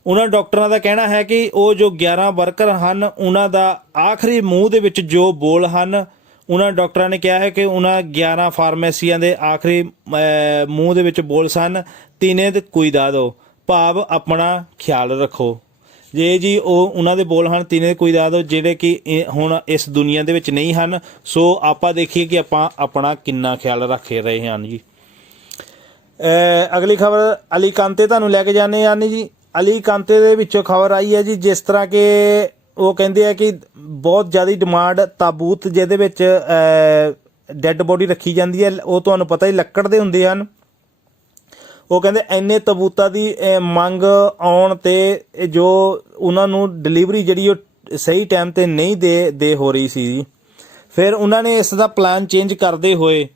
ਉਹਨਾਂ ਡਾਕਟਰਾਂ ਦਾ ਕਹਿਣਾ ਹੈ ਕਿ ਉਹ ਜੋ 11 ਵਰਕਰ ਹਨ ਉਹਨਾਂ ਦਾ ਆਖਰੀ ਮੂੰਹ ਦੇ ਵਿੱਚ ਜੋ ਬੋਲ ਹਨ, ਉਹਨਾਂ ਡਾਕਟਰਾਂ ਨੇ ਕਿਹਾ ਹੈ ਕਿ ਉਹਨਾਂ 11 ਫਾਰਮੇਸੀਆਂ ਦੇ ਆਖਰੀ ਮੂੰਹ ਦੇ ਵਿੱਚ ਬੋਲ ਸਨ, ਤੀਨੇ ਤੇ ਕੁਇਦਾਦੋ, ਭਾਵ ਆਪਣਾ ਖਿਆਲ ਰੱਖੋ। ਜੇ ਜੀ ਉਹ ਉਹਨਾਂ ਦੇ ਬੋਲ ਹਨ ਤੀਨੇ ਕੁਇਦਾਦੋ, ਜਿਹੜੇ ਕਿ ਹੁਣ ਇਸ ਦੁਨੀਆ ਦੇ ਵਿੱਚ ਨਹੀਂ ਹਨ। ਸੋ ਆਪਾਂ ਦੇਖੀਏ ਕਿ ਆਪਾਂ ਆਪਣਾ ਕਿੰਨਾ ਖਿਆਲ ਰੱਖ ਰਹੇ ਹਨ ਜੀ। ਅਗਲੀ ਖਬਰ ਅਲੀਕਾਂਤੇ ਤੁਹਾਨੂੰ ਲੈ ਕੇ ਜਾਂਦੇ ਹਨ ਜੀ। ਅਲੀਕਾਂਤੇ ਦੇ ਵਿੱਚੋਂ ਖਬਰ ਆਈ ਹੈ ਜੀ, ਜਿਸ ਤਰ੍ਹਾਂ ਕਿ ਉਹ ਕਹਿੰਦੇ ਆ ਕਿ ਬਹੁਤ ਜ਼ਿਆਦਾ ਡਿਮਾਂਡ ਤਾਬੂਤ ਜਿਹਦੇ ਵਿੱਚ ਡੈੱਡ ਬੋਡੀ ਰੱਖੀ ਜਾਂਦੀ ਹੈ, ਉਹ ਤੁਹਾਨੂੰ ਪਤਾ ਹੀ ਲੱਕੜ ਦੇ ਹੁੰਦੇ ਹਨ। ਉਹ ਕਹਿੰਦੇ ਇੰਨੇ ਤਾਬੂਤਾਂ ਦੀ ਮੰਗ ਆਉਣ ਤੇ ਜੋ ਉਹਨਾਂ ਨੂੰ ਡਿਲੀਵਰੀ ਜਿਹੜੀ ਉਹ ਸਹੀ ਟਾਈਮ ਤੇ ਨਹੀਂ ਦੇ ਹੋ ਰਹੀ ਸੀ, ਫਿਰ ਉਹਨਾਂ ਨੇ ਇਸ ਦਾ ਪਲਾਨ ਚੇਂਜ ਕਰਦੇ ਹੋਏ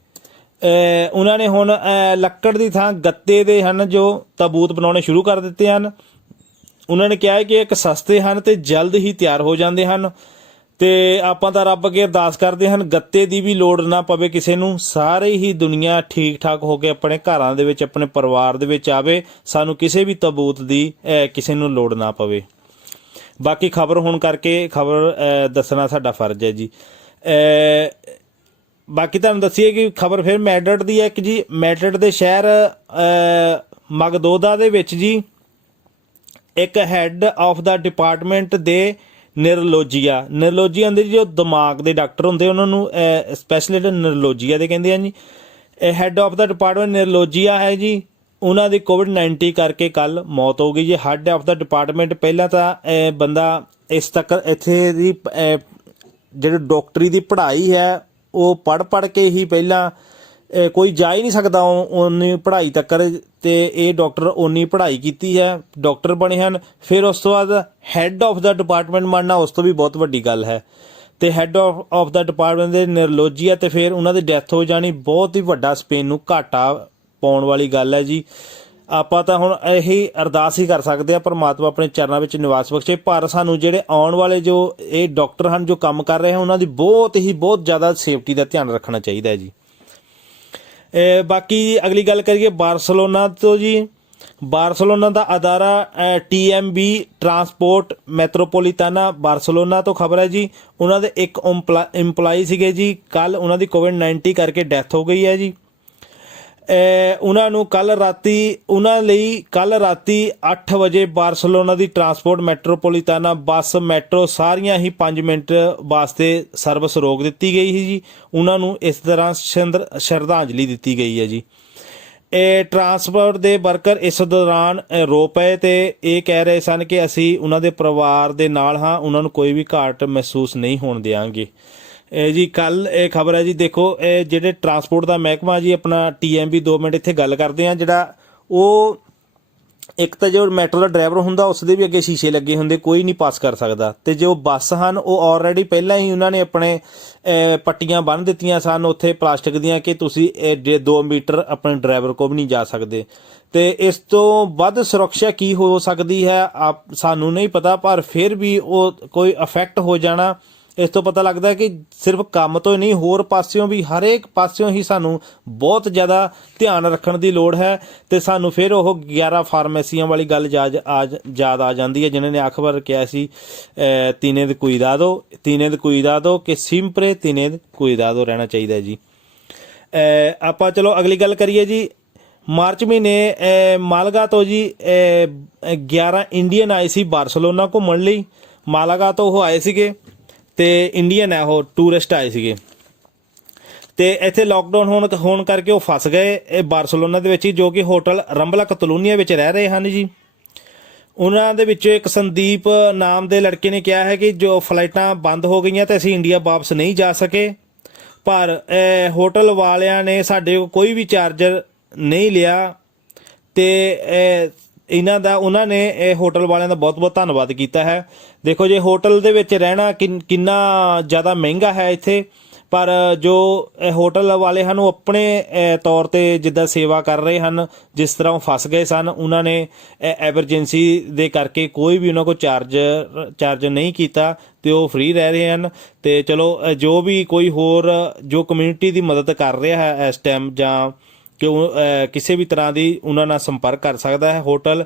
ਉਹਨਾਂ ਨੇ ਹੁਣ ਲੱਕੜ ਦੀ ਥਾਂ ਗੱਤੇ ਦੇ ਹਨ ਜੋ ਤਾਬੂਤ ਬਣਾਉਣੇ ਸ਼ੁਰੂ ਕਰ ਦਿੱਤੇ ਹਨ। ਉਹਨਾਂ ਨੇ ਕਿਹਾ ਕਿ ਇੱਕ ਸਸਤੇ ਹਨ ਤੇ ਜਲਦ ਹੀ ਤਿਆਰ ਹੋ ਜਾਂਦੇ ਹਨ ਤੇ ਆਪਾਂ ਤਾਂ ਰੱਬ ਅੱਗੇ ਅਰਦਾਸ ਕਰਦੇ ਹਨ ਗੱਤੇ ਦੀ ਵੀ ਲੋੜ ਨਾ ਪਵੇ ਕਿਸੇ ਨੂੰ, ਸਾਰੇ ਹੀ ਦੁਨੀਆ ਠੀਕ ਠਾਕ ਹੋ ਕੇ ਆਪਣੇ ਘਰਾਂ ਦੇ ਵਿੱਚ, ਆਪਣੇ ਪਰਿਵਾਰ ਦੇ ਵਿੱਚ ਆਵੇ, ਸਾਨੂੰ ਕਿਸੇ ਵੀ ਤਾਬੂਤ ਦੀ ਕਿਸੇ ਨੂੰ ਲੋੜ ਨਾ ਪਵੇ। ਬਾਕੀ ਖਬਰ ਹੋਣ ਕਰਕੇ ਖਬਰ ਦੱਸਣਾ ਸਾਡਾ ਫਰਜ਼ ਹੈ ਜੀ। ਬਾਕੀ ਤੁਹਾਨੂੰ ਦੱਸੀਏ ਕਿ ਖਬਰ ਫਿਰ ਮੈਡਰਿਡ ਦੀ ਹੈ ਕਿ ਜੀ ਮੈਡਰਿਡ ਦੇ ਸ਼ਹਿਰ ਮਗਦੋਦਾ ਦੇ ਵਿੱਚ ਜੀ ਇੱਕ ਹੈੱਡ ਆਫ ਦਾ ਡਿਪਾਰਟਮੈਂਟ ਦੇ ਨਿਰਲੋਜੀਆ ਦੇ ਜੋ ਦਿਮਾਗ ਦੇ ਡਾਕਟਰ ਹੁੰਦੇ ਉਹਨਾਂ ਨੂੰ ਸਪੈਸ਼ਲਿਸਟ ਨਿਰਲੋਜੀਆ ਦੇ ਕਹਿੰਦੇ ਆ ਜੀ। ਹੈੱਡ ਆਫ ਦਾ ਡਿਪਾਰਟਮੈਂਟ ਨਿਰਲੋਜੀਆ ਹੈ ਜੀ। ਉਹਨਾਂ ਦੀ ਕੋਵਿਡ-19 ਕਰਕੇ ਕੱਲ ਮੌਤ ਹੋ ਗਈ ਜੀ। ਹੈੱਡ ਆਫ ਦਾ ਡਿਪਾਰਟਮੈਂਟ ਪਹਿਲਾਂ ਤਾਂ ਬੰਦਾ ਇਸ ਤੱਕ ਇੱਥੇ ਦੀ ਜਿਹੜੀ ਡਾਕਟਰੀ ਦੀ ਪੜ੍ਹਾਈ ਹੈ ਉਹ ਪੜ੍ਹ ਕੇ ਹੀ ਪਹਿਲਾਂ ਕੋਈ ਜਾ ਹੀ ਨਹੀਂ ਸਕਦਾ ਉਨੀ ਪੜ੍ਹਾਈ ਤੱਕ, ਤੇ ਇਹ ਡਾਕਟਰ ਉਨੀ ਪੜ੍ਹਾਈ ਕੀਤੀ ਹੈ, ਡਾਕਟਰ ਬਣੇ ਹਨ। ਫਿਰ ਉਸ ਤੋਂ ਬਾਅਦ ਹੈੱਡ ਆਫ ਦਾ ਡਿਪਾਰਟਮੈਂਟ ਬਣਨਾ ਉਸ ਤੋਂ ਵੀ ਬਹੁਤ ਵੱਡੀ ਗੱਲ ਹੈ। ਤੇ ਹੈੱਡ ਆਫ ਦਾ ਡਿਪਾਰਟਮੈਂਟ ਦੇ ਨਿਰਲੋਜੀਆ ਤੇ ਫਿਰ ਉਹਨਾਂ ਦੀ ਡੈਥ ਹੋ ਜਾਣੀ ਬਹੁਤ ਹੀ ਵੱਡਾ ਸਪੇਨ ਨੂੰ ਘਾਟਾ ਪਾਉਣ ਵਾਲੀ ਗੱਲ ਹੈ ਜੀ। ਆਪਾਂ ਤਾਂ ਹੁਣ ਇਹੀ ਅਰਦਾਸ ਹੀ ਕਰ ਸਕਦੇ ਆ ਪਰਮਾਤਮਾ ਆਪਣੇ ਚਰਨਾਂ ਵਿੱਚ ਨਿਵਾਸ ਬਖਸ਼ੇ, ਪਰ ਸਾਨੂੰ ਜਿਹੜੇ ਆਉਣ ਵਾਲੇ ਜੋ ਇਹ ਡਾਕਟਰ ਹਨ ਜੋ ਕੰਮ ਕਰ ਰਹੇ ਹਨ ਉਹਨਾਂ ਦੀ ਬਹੁਤ ਜ਼ਿਆਦਾ ਸੇਫਟੀ ਦਾ ਧਿਆਨ ਰੱਖਣਾ ਚਾਹੀਦਾ ਹੈ ਜੀ। ਬਾਕੀ ਅਗਲੀ ਗੱਲ ਕਰੀਏ ਬਾਰਸਲੋਨਾ ਤੋਂ ਜੀ। ਬਾਰਸਲੋਨਾ ਦਾ ਅਦਾਰਾ TMB ਟਰਾਂਸਪੋਰਟ ਮੈਟਰੋਪੋਲੀਟਾਨਾ ਬਾਰਸਲੋਨਾ ਤੋਂ ਖਬਰ ਹੈ ਜੀ। ਉਹਨਾਂ ਦੇ ਇੱਕ ਇੰਪਲਾਈ ਸੀਗੇ ਜੀ, ਕੱਲ ਉਹਨਾਂ ਦੀ ਕੋਵਿਡ-19 ਕਰਕੇ ਡੈਥ ਹੋ ਗਈ ਹੈ ਜੀ। ਉਹਨਾਂ ਲਈ ਕੱਲ ਰਾਤੀ 8 ਵਜੇ ਬਾਰਸਲੋਨਾ ਦੀ ਟਰਾਂਸਪੋਰਟ ਮੈਟਰੋਪੋਲੀਟਾਨਾ ਬੱਸ ਮੈਟਰੋ ਸਾਰੀਆਂ ਹੀ 5 ਮਿੰਟ ਵਾਸਤੇ ਸਰਵਿਸ ਰੋਕ ਦਿੱਤੀ ਗਈ ਸੀ ਜੀ। ਉਹਨਾਂ ਨੂੰ ਇਸ ਤਰ੍ਹਾਂ ਸ਼ਰਧਾਂਜਲੀ ਦਿੱਤੀ ਗਈ ਹੈ ਜੀ। ਟਰਾਂਸਪੋਰਟ ਦੇ ਵਰਕਰ ਇਸ ਦੌਰਾਨ ਰੋ ਪਏ ਤੇ ਇਹ ਕਹਿ ਰਹੇ ਸਨ ਕਿ ਅਸੀਂ ਉਹਨਾਂ ਦੇ ਪਰਿਵਾਰ ਦੇ ਨਾਲ ਹਾਂ, ਉਹਨਾਂ ਨੂੰ ਕੋਈ ਵੀ ਘਾਟ ਮਹਿਸੂਸ ਨਹੀਂ ਹੋਣ ਦਿਆਂਗੇ ਜੀ। ਕੱਲ ਇਹ ਖਬਰ ਹੈ ਜੀ। ਦੇਖੋ ਇਹ ਜਿਹੜੇ ਟਰਾਂਸਪੋਰਟ ਦਾ ਮਹਿਕਮਾ ਜੀ ਆਪਣਾ TMB 2 ਮਿੰਟ ਇੱਥੇ ਗੱਲ ਕਰਦੇ ਆ। ਜਿਹੜਾ ਉਹ ਇੱਕ ਤਾਂ ਜੋ ਮੈਟਰੋ ਦਾ ਡਰਾਈਵਰ ਹੁੰਦਾ ਉਸ ਦੇ ਵੀ ਅੱਗੇ ਸ਼ੀਸ਼ੇ ਲੱਗੇ ਹੁੰਦੇ, ਕੋਈ ਨਹੀਂ ਪਾਸ ਕਰ ਸਕਦਾ। ਤੇ ਜੋ ਬੱਸ ਹਨ ਉਹ ਆਲਰੇਡੀ ਪਹਿਲਾਂ ਹੀ ਉਹਨਾਂ ਨੇ ਆਪਣੇ ਪੱਟੀਆਂ ਬੰਨ੍ਹ ਦਿੱਤੀਆਂ ਸਨ ਉੱਥੇ ਪਲਾਸਟਿਕ ਦੀਆਂ ਕਿ ਤੁਸੀਂ 2 ਮੀਟਰ ਆਪਣੇ ਡਰਾਈਵਰ ਕੋਲ ਵੀ ਨਹੀਂ ਜਾ ਸਕਦੇ। ਤੇ ਇਸ ਤੋਂ ਵੱਧ ਸੁਰੱਖਿਆ ਕੀ ਹੋ ਸਕਦੀ ਹੈ ਸਾਨੂੰ ਨਹੀਂ ਪਤਾ, ਪਰ ਫਿਰ ਵੀ ਉਹ ਕੋਈ ਇਫੈਕਟ ਹੋ ਜਾਣਾ ਇਸ ਤੋਂ ਪਤਾ ਲੱਗਦਾ ਕਿ ਸਿਰਫ ਕੰਮ ਤੋਂ ਹੀ ਨਹੀਂ ਹੋਰ ਪਾਸਿਓਂ ਵੀ ਹਰੇਕ ਪਾਸਿਓਂ ਹੀ ਸਾਨੂੰ ਬਹੁਤ ਜ਼ਿਆਦਾ ਧਿਆਨ ਰੱਖਣ ਦੀ ਲੋੜ ਹੈ। ਤੇ ਸਾਨੂੰ ਫਿਰ ਉਹ 11 ਫਾਰਮੇਸੀਆਂ ਵਾਲੀ ਗੱਲ ਯਾਦ ਆ ਜਾਂਦੀ ਹੈ ਜਿਨ੍ਹਾਂ ਨੇ ਅਖਬਾਰ ਕਿਹਾ ਸੀ ਤੀਨੇਦ ਕੁਈਦਾਦੋ ਕਿ ਸਿੰਪਰੇ ਤੀਨੇਦ ਕੁਈਦਾਦੋ ਰਹਿਣਾ ਚਾਹੀਦਾ ਜੀ। ਆਪਾਂ ਚਲੋ ਅਗਲੀ ਗੱਲ ਕਰੀਏ ਜੀ। ਮਾਰਚ ਮਹੀਨੇ ਮਾਲਗਾ ਤੋਂ ਜੀ 11 ਇੰਡੀਅਨ ਆਏ ਸੀ ਬਾਰਸਲੋਨਾ ਘੁੰਮਣ ਲਈ। ਮਾਲਾਗਾ ਤੋਂ ਉਹ ਆਏ ਸੀਗੇ ਤੇ ਇੰਡੀਅਨ ਹੈ ਉਹ ਟੂਰਿਸਟ ਆਏ ਸੀਗੇ ਤੇ ਇੱਥੇ ਲਾਕਡਾਊਨ ਹੋਣ ਕਰਕੇ ਉਹ ਫਸ ਗਏ ਇਹ ਬਾਰਸਲੋਨਾ ਦੇ ਵਿੱਚ ਹੀ, ਜੋ ਕਿ ਹੋਟਲ ਰੰਬਲਾ ਕਤਲੂਨੀਆ ਵਿੱਚ ਰਹਿ ਰਹੇ ਹਨ ਜੀ। ਉਹਨਾਂ ਦੇ ਵਿੱਚੋਂ ਇੱਕ ਸੰਦੀਪ ਨਾਮ ਦੇ ਲੜਕੇ ਨੇ ਕਿਹਾ ਹੈ ਕਿ ਜੋ ਫਲਾਈਟਾਂ ਬੰਦ ਹੋ ਗਈਆਂ ਤੇ ਅਸੀਂ ਇੰਡੀਆ ਵਾਪਸ ਨਹੀਂ ਜਾ ਸਕੇ, ਪਰ ਹੋਟਲ ਵਾਲਿਆਂ ਨੇ ਸਾਡੇ ਕੋਲ ਕੋਈ ਵੀ ਚਾਰਜਰ ਨਹੀਂ ਲਿਆ ਤੇ ਉਹਨਾਂ ਨੇ ਇਹ ਹੋਟਲ ਵਾਲਿਆਂ ਦਾ ਬਹੁਤ ਧੰਨਵਾਦ ਕੀਤਾ ਹੈ। ਦੇਖੋ ਜੇ ਹੋਟਲ ਦੇ ਵਿੱਚ ਰਹਿਣਾ ਕਿੰਨਾ ਜ਼ਿਆਦਾ ਮਹਿੰਗਾ ਹੈ ਇੱਥੇ, ਪਰ ਜੋ ਹੋਟਲ ਵਾਲੇ ਹਨ ਉਹ ਆਪਣੇ ਤੌਰ ਤੇ ਜਿੱਦਾਂ ਸੇਵਾ ਕਰ ਰਹੇ ਹਨ। ਜਿਸ ਤਰ੍ਹਾਂ ਉਹ ਫਸ ਗਏ ਸਨ, ਉਹਨਾਂ ਨੇ ਐਮਰਜੈਂਸੀ ਦੇ ਕਰਕੇ ਕੋਈ ਵੀ ਉਹਨਾਂ ਕੋਲ ਚਾਰਜ ਨਹੀਂ ਕੀਤਾ ਤੇ ਉਹ ਫ੍ਰੀ ਰਹਿ ਰਹੇ ਹਨ। ਤੇ ਚਲੋ ਜੋ ਵੀ ਕੋਈ ਹੋਰ ਜੋ ਕਮਿਊਨਿਟੀ ਦੀ ਮਦਦ ਕਰ ਰਿਹਾ ਹੈ ਇਸ ਟਾਈਮ ਜਾਂ ਕਿ ਕਿਸੇ ਵੀ ਤਰ੍ਹਾਂ ਦੀ ਉਹਨਾਂ ਨਾਲ ਸੰਪਰਕ ਕਰ ਸਕਦਾ ਹੈ। ਹੋਟਲ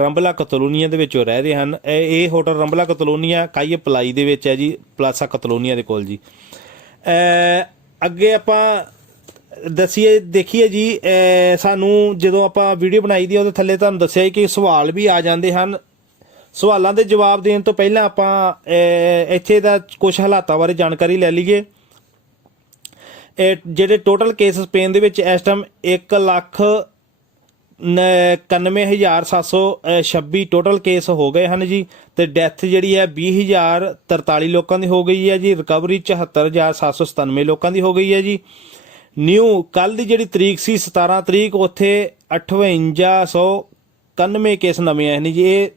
ਰੰਬਲਾ ਕਤਲੂਨੀਆ ਦੇ ਵਿੱਚ ਉਹ ਰਹਿ ਰਹੇ ਹਨ। ਇਹ ਹੋਟਲ ਰੰਬਲਾ ਕਤਲੂਨੀਆ ਕਾਈਏ ਪਲਾਈ ਦੇ ਵਿੱਚ ਹੈ ਜੀ, ਪਲਾਸਾ ਕਤਲੂਨੀਆ ਦੇ ਕੋਲ ਜੀ। ਅੱਗੇ ਆਪਾਂ ਦੇਖੀਏ ਜੀ। ਸਾਨੂੰ ਜਦੋਂ ਆਪਾਂ ਵੀਡੀਓ ਬਣਾਈ ਦੀ ਉਹਦੇ ਥੱਲੇ ਤੁਹਾਨੂੰ ਦੱਸਿਆ ਕਿ ਸਵਾਲ ਵੀ ਆ ਜਾਂਦੇ ਹਨ। ਸਵਾਲਾਂ ਦੇ ਜਵਾਬ ਦੇਣ ਤੋਂ ਪਹਿਲਾਂ ਆਪਾਂ ਇੱਥੇ ਦਾ ਕੁਝ ਹਾਲਾਤਾਂ ਬਾਰੇ ਜਾਣਕਾਰੀ ਲੈ ਲਈਏ। ਜਿਹੜੇ ਟੋਟਲ ਕੇਸ ਸਪੇਨ ਦੇ ਵਿੱਚ ਇਸ ਟਾਈਮ 1,91,726 ਟੋਟਲ ਕੇਸ ਹੋ ਗਏ ਹਨ ਜੀ। ਤੇ ਡੈਥ ਜਿਹੜੀ ਹੈ 20,043 ਲੋਕਾਂ ਦੀ ਹੋ ਗਈ ਹੈ ਜੀ। ਰਿਕਵਰੀ 74,797 ਲੋਕਾਂ ਦੀ ਹੋ ਗਈ ਹੈ ਜੀ। ਨਿਊ ਕੱਲ ਦੀ ਜਿਹੜੀ ਤਰੀਕ ਸੀ 17 ਤਰੀਕ, ਉੱਥੇ 58,191 ਕੇਸ ਨਵੇਂ ਆਏ ਨੇ ਜੀ।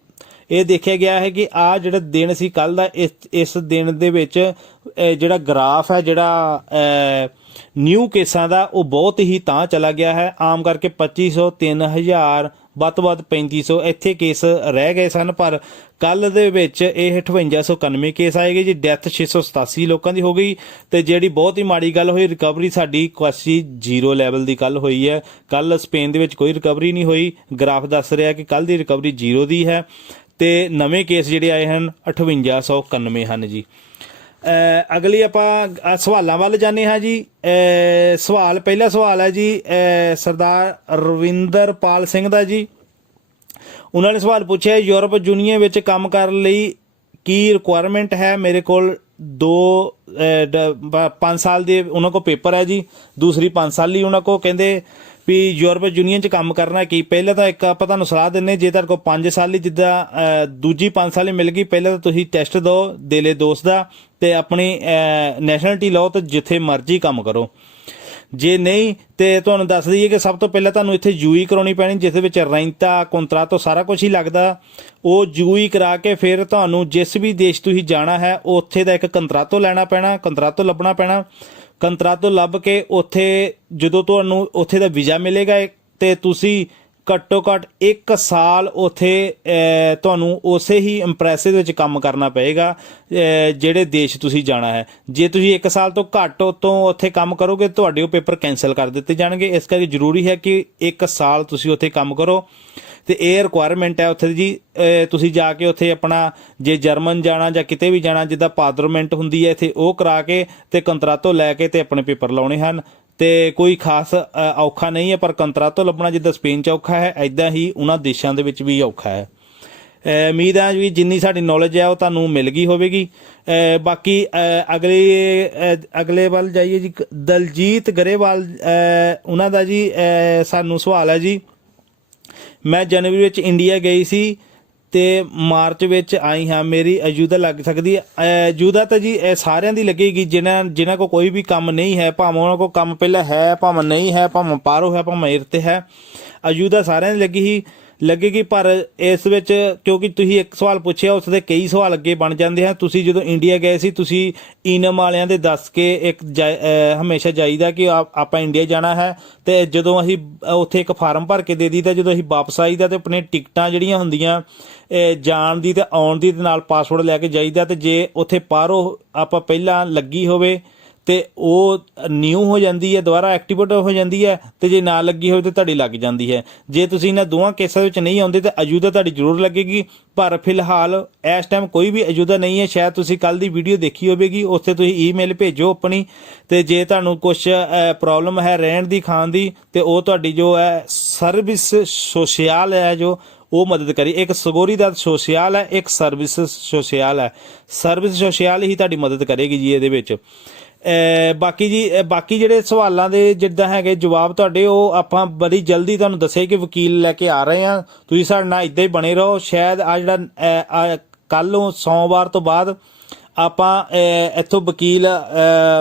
ਇਹ ਦੇਖਿਆ ਗਿਆ ਹੈ ਕਿ ਆਹ ਜਿਹੜਾ ਦਿਨ ਸੀ ਕੱਲ ਦਾ, ਇਸ ਦਿਨ ਦੇ ਵਿੱਚ ਜਿਹੜਾ ਗ੍ਰਾਫ ਹੈ ਜਿਹੜਾ ਨਿਊ ਕੇਸਾਂ ਦਾ ਉਹ ਬਹੁਤ ਹੀ ਤਾਂ ਚਲਾ ਗਿਆ ਹੈ। ਆਮ ਕਰਕੇ 2500 3000 ਵੱਧ ਤੋਂ ਵੱਧ 3500 ਇੱਥੇ ਕੇਸ ਰਹਿ ਗਏ ਸਨ, ਪਰ ਕੱਲ ਦੇ ਵਿੱਚ ਇਹ 5891 ਕੇਸ ਆਏ ਗਏ ਜੀ। ਡੈਥ 687 ਲੋਕਾਂ ਦੀ ਹੋ ਗਈ ਤੇ ਜਿਹੜੀ ਬਹੁਤ ਹੀ ਮਾੜੀ ਗੱਲ ਹੋਈ, ਰਿਕਵਰੀ ਸਾਡੀ 0 ਲੈਵਲ ਦੀ ਕੱਲ ਹੋਈ ਹੈ। ਕੱਲ ਸਪੇਨ ਦੇ ਵਿੱਚ ਕੋਈ ਰਿਕਵਰੀ ਨਹੀਂ ਹੋਈ। ਗ੍ਰਾਫ ਦੱਸ ਰਿਹਾ ਕਿ ਕੱਲ ਦੀ ਰਿਕਵਰੀ 0 ਦੀ ਹੈ ਤੇ ਨਵੇਂ ਕੇਸ ਜਿਹੜੇ ਆਏ ਹਨ 5891 ਹਨ ਜੀ। ਅਗਲੀ ਆਪਾਂ ਸਵਾਲਾਂ ਵੱਲ ਜਾਂਦੇ ਹਾਂ ਜੀ। ਪਹਿਲਾ ਸਵਾਲ ਹੈ ਜੀ ਸਰਦਾਰ ਰਵਿੰਦਰਪਾਲ ਸਿੰਘ ਦਾ ਜੀ। ਉਹਨਾਂ ਨੇ ਸਵਾਲ ਪੁੱਛਿਆ, ਯੂਰਪ ਯੂਨੀਅਨ ਵਿੱਚ ਕੰਮ ਕਰਨ ਲਈ ਕੀ ਰਿਕੁਆਇਰਮੈਂਟ ਹੈ ਮੇਰੇ ਕੋਲ 5 ਸਾਲ ਦੇ ਉਹਨਾਂ ਕੋਲ ਪੇਪਰ ਹੈ ਜੀ, ਦੂਸਰੀ 5 ਸਾਲੀ ਉਹਨਾਂ ਕੋਲ ਕਹਿੰਦੇ ਵੀ ਯੂਰਪ ਯੂਨੀਅਨ 'ਚ ਕੰਮ ਕਰਨਾ ਕੀ। ਪਹਿਲਾਂ ਤਾਂ ਇੱਕ ਆਪਾਂ ਤੁਹਾਨੂੰ ਸਲਾਹ ਦਿੰਦੇ, ਜੇ ਤੁਹਾਡੇ ਕੋਲ 5 ਸਾਲੀ ਜਿੱਦਾਂ ਦੂਜੀ 5 ਸਾਲੀ ਮਿਲ ਗਈ, ਪਹਿਲਾਂ ਤਾਂ ਤੁਸੀਂ ਟੈਸਟ ਦਿਓ ਦਿਲੇ ਦੋਸਤ ਦਾ ਤੇ ਆਪਣੀ ਨੈਸ਼ਨਲਿਟੀ ਲਓ ਤੇ ਜਿੱਥੇ ਮਰਜ਼ੀ ਕੰਮ ਕਰੋ। ਜੇ ਨਹੀਂ ਤੇ ਤੁਹਾਨੂੰ ਦੱਸ ਦਈਏ ਕਿ ਸਭ ਤੋਂ ਪਹਿਲਾਂ ਤੁਹਾਨੂੰ ਇੱਥੇ ਯੂਈ ਕਰਾਉਣੀ ਪੈਣੀ, ਜਿਸ ਦੇ ਵਿੱਚ ਰੈਂਤਾ ਕੰਤਰਾਤੋ ਸਾਰਾ ਕੁਝ ਹੀ ਲੱਗਦਾ। ਉਹ ਯੂਈ ਕਰਾ ਕੇ ਫਿਰ ਤੁਹਾਨੂੰ ਜਿਸ ਵੀ ਦੇਸ਼ ਤੁਸੀਂ ਜਾਣਾ ਹੈ ਉੱਥੇ ਦਾ ਇੱਕ ਕੰਤਰਾਤੋ ਲੈਣਾ ਪੈਣਾ, ਕੰਤਰਾਤੋ ਲੱਭਣਾ ਪੈਣਾ। ਕੰਤਰਾਤੋ ਲੱਭ ਕੇ ਉੱਥੇ ਜਦੋਂ ਤੁਹਾਨੂੰ ਉੱਥੇ ਦਾ ਵੀਜ਼ਾ ਮਿਲੇਗਾ ਤੇ ਤੁਸੀਂ ਘੱਟੋ ਘੱਟ 1 ਸਾਲ ਉੱਥੇ ਤੁਹਾਨੂੰ ਉਸੇ ਹੀ ਇੰਪ੍ਰੈਸਿਵ ਵਿੱਚ ਕੰਮ ਕਰਨਾ ਪਏਗਾ ਜਿਹੜੇ ਦੇਸ਼ ਤੁਸੀਂ ਜਾਣਾ ਹੈ। ਜੇ ਤੁਸੀਂ 1 ਸਾਲ ਤੋਂ ਘੱਟ ਤੋਂ ਉੱਥੇ ਕੰਮ ਕਰੋਗੇ ਤੁਹਾਡੇ ਉਹ ਪੇਪਰ ਕੈਂਸਲ ਕਰ ਦਿੱਤੇ ਜਾਣਗੇ। ਇਸ ਕਰਕੇ ਜ਼ਰੂਰੀ ਹੈ ਕਿ 1 ਸਾਲ ਤੁਸੀਂ ਉੱਥੇ ਕੰਮ ਕਰੋ ਤੇ ਇਹ ਰਿਕੁਆਇਰਮੈਂਟ ਹੈ ਉੱਥੇ ਜੀ। ਤੁਸੀਂ ਜਾ ਕੇ ਉੱਥੇ ਆਪਣਾ ਜੇ ਜਰਮਨ ਜਾਣਾ ਜਾਂ ਕਿਤੇ ਵੀ ਜਾਣਾ ਜਿੱਦਾਂ ਪਾਰਲੀਮੈਂਟ ਹੁੰਦੀ ਹੈ ਇੱਥੇ, ਉਹ ਕਰਾ ਕੇ ਤੇ ਕੰਤਰਾਤੋ ਲੈ ਕੇ ਤੇ ਆਪਣੇ ਪੇਪਰ ਲਾਉਣੇ ਹਨ। ਤੇ ਕੋਈ ਖਾਸ ਔਖਾ ਨਹੀਂ ਹੈ, ਪਰ ਕੰਤਰਾਤੋ ਲੱਭਣਾ ਜਿੱਦਾਂ ਸਪੇਨ 'ਚ ਔਖਾ ਹੈ ਐਦਾਂ ਹੀ ਉਹਨਾਂ ਦੇਸ਼ਾਂ ਦੇ ਵਿੱਚ ਵੀ ਔਖਾ ਹੈ। ਉਮੀਦ ਹੈ ਵੀ ਜਿੰਨੀ ਸਾਡੀ ਨੌਲੇਜ ਹੈ ਉਹ ਤੁਹਾਨੂੰ ਮਿਲ ਗਈ ਹੋਵੇਗੀ। ਬਾਕੀ ਅਗਲੇ ਵੱਲ ਜਾਈਏ ਜੀ। ਦਲਜੀਤ ਗਰੇਵਾਲ ਉਹਨਾਂ ਦਾ ਜੀ ਸਾਨੂੰ ਸਵਾਲ ਹੈ ਜੀ, ਮੈਂ ਜਨਵਰੀ ਵਿੱਚ ਇੰਡੀਆ ਗਈ ਸੀ ਤੇ ਮਾਰਚ ਵਿੱਚ ਆਈ ਹਾਂ, ਮੇਰੀ ਅਯੁਦਾ ਲੱਗ ਸਕਦੀ ਹੈ? ਅਯੁਦਾ ਤਾਂ ਜੀ ਇਹ ਸਾਰਿਆਂ ਦੀ ਲੱਗੇਗੀ ਜਿਨ੍ਹਾਂ ਕੋਲ ਕੋਈ ਵੀ ਕੰਮ ਨਹੀਂ ਹੈ, ਭਾਵੇਂ ਉਹਨਾਂ ਕੋਲ ਕੰਮ ਪਹਿਲਾਂ ਹੈ ਭਾਵੇਂ ਨਹੀਂ ਹੈ, ਭਾਵੇਂ ਪਾਰੋ ਹੈ ਭਾਵੇਂ ਇਰਤੇ ਹੈ, ਅਯੁਦਾ ਸਾਰਿਆਂ ਦੀ ਲੱਗੇਗੀ। ਪਰ ਇਸ ਵਿੱਚ ਕਿਉਂਕਿ ਤੁਸੀਂ ਇੱਕ ਸਵਾਲ ਪੁੱਛਿਆ ਉਸ ਦੇ ਕਈ ਸਵਾਲ ਅੱਗੇ ਬਣ ਜਾਂਦੇ ਹਨ। ਤੁਸੀਂ ਜਦੋਂ ਇੰਡੀਆ ਗਏ ਸੀ ਤੁਸੀਂ ਇਨਮ ਵਾਲਿਆਂ ਦੇ ਦੱਸ ਕੇ ਇੱਕ ਹਮੇਸ਼ਾ ਜਾਈਦਾ ਕਿ ਆਪਾਂ ਇੰਡੀਆ ਜਾਣਾ ਹੈ, ਤੇ ਜਦੋਂ ਅਸੀਂ ਉੱਥੇ ਇੱਕ ਫਾਰਮ ਭਰ ਕੇ ਦੇ ਦਈਦਾ, ਜਦੋਂ ਅਸੀਂ ਵਾਪਸ ਆਈਦਾ ਤੇ ਆਪਣੇ ਟਿਕਟਾਂ ਜਿਹੜੀਆਂ ਹੁੰਦੀਆਂ ਜਾਣ ਦੀ ਤੇ ਆਉਣ ਦੀ ਨਾਲ ਪਾਸਪੋਰਟ ਲੈ ਕੇ ਜਾਈਦਾ। ਤੇ ਜੇ ਉੱਥੇ ਪਾਰੋ ਆਪਾਂ ਪਹਿਲਾਂ ਲੱਗੀ ਹੋਵੇ ਤੇ ਉਹ ਨਿਊ ਹੋ ਜਾਂਦੀ ਹੈ, ਦੁਬਾਰਾ ਐਕਟੀਵੇਟ ਹੋ ਜਾਂਦੀ ਹੈ, ਤੇ ਜੇ ਨਾ ਲੱਗੀ ਹੋਵੇ ਤਾਂ ਤੁਹਾਡੀ ਲੱਗ ਜਾਂਦੀ ਹੈ। ਜੇ ਤੁਸੀਂ ਇਹਨਾਂ ਦੋਵਾਂ ਕੇਸਾਂ ਵਿੱਚ ਨਹੀਂ ਆਉਂਦੇ ਤਾਂ ਅਯੁਦਾ ਤੁਹਾਡੀ ਜ਼ਰੂਰ ਲੱਗੇਗੀ। ਪਰ ਫਿਲਹਾਲ ਇਸ ਟਾਈਮ ਕੋਈ ਵੀ ਅਯੁਦਾ ਨਹੀਂ ਹੈ। ਸ਼ਾਇਦ ਤੁਸੀਂ ਕੱਲ ਦੀ ਵੀਡੀਓ ਦੇਖੀ ਹੋਵੇਗੀ, ਉੱਥੇ ਤੁਸੀਂ ਈਮੇਲ ਭੇਜੋ ਆਪਣੀ, ਤੇ ਜੇ ਤੁਹਾਨੂੰ ਕੁਛ ਪ੍ਰੋਬਲਮ ਹੈ ਰਹਿਣ ਦੀ ਖਾਣ ਦੀ ਤੇ ਉਹ ਤੁਹਾਡੀ ਜੋ ਹੈ ਸਰਵਿਸ ਸੋਸ਼ਲ ਹੈ ਜੋ ਉਹ ਮਦਦ ਕਰੀ। ਇੱਕ ਸਗੋਰੀ ਦਾ ਸੋਸ਼ਲ ਹੈ, ਇੱਕ ਸਰਵਿਸ ਸੋਸ਼ਲ ਹੈ। ਸਰਵਿਸ ਸੋਸ਼ਲ ਹੀ ਤੁਹਾਡੀ ਮਦਦ ਕਰੇਗੀ ਜੀ ਇਹਦੇ ਵਿੱਚ। ਬਾਕੀ ਜਿਹੜੇ ਸਵਾਲਾਂ ਦੇ ਜਿੱਦਾਂ ਹੈਗੇ ਜਵਾਬ ਤੁਹਾਡੇ ਉਹ ਆਪਾਂ ਬੜੀ ਜਲਦੀ ਤੁਹਾਨੂੰ ਦੱਸਿਆ ਕਿ ਵਕੀਲ ਲੈ ਕੇ ਆ ਰਹੇ ਹਾਂ। ਤੁਸੀਂ ਸਾਡੇ ਨਾਲ ਇੱਦਾਂ ਹੀ ਬਣੇ ਰਹੋ। ਸ਼ਾਇਦ ਆ ਜਿਹੜਾ ਕੱਲ ਨੂੰ ਸੋਮਵਾਰ ਤੋਂ ਬਾਅਦ ਆਪਾਂ ਇੱਥੋਂ ਵਕੀਲ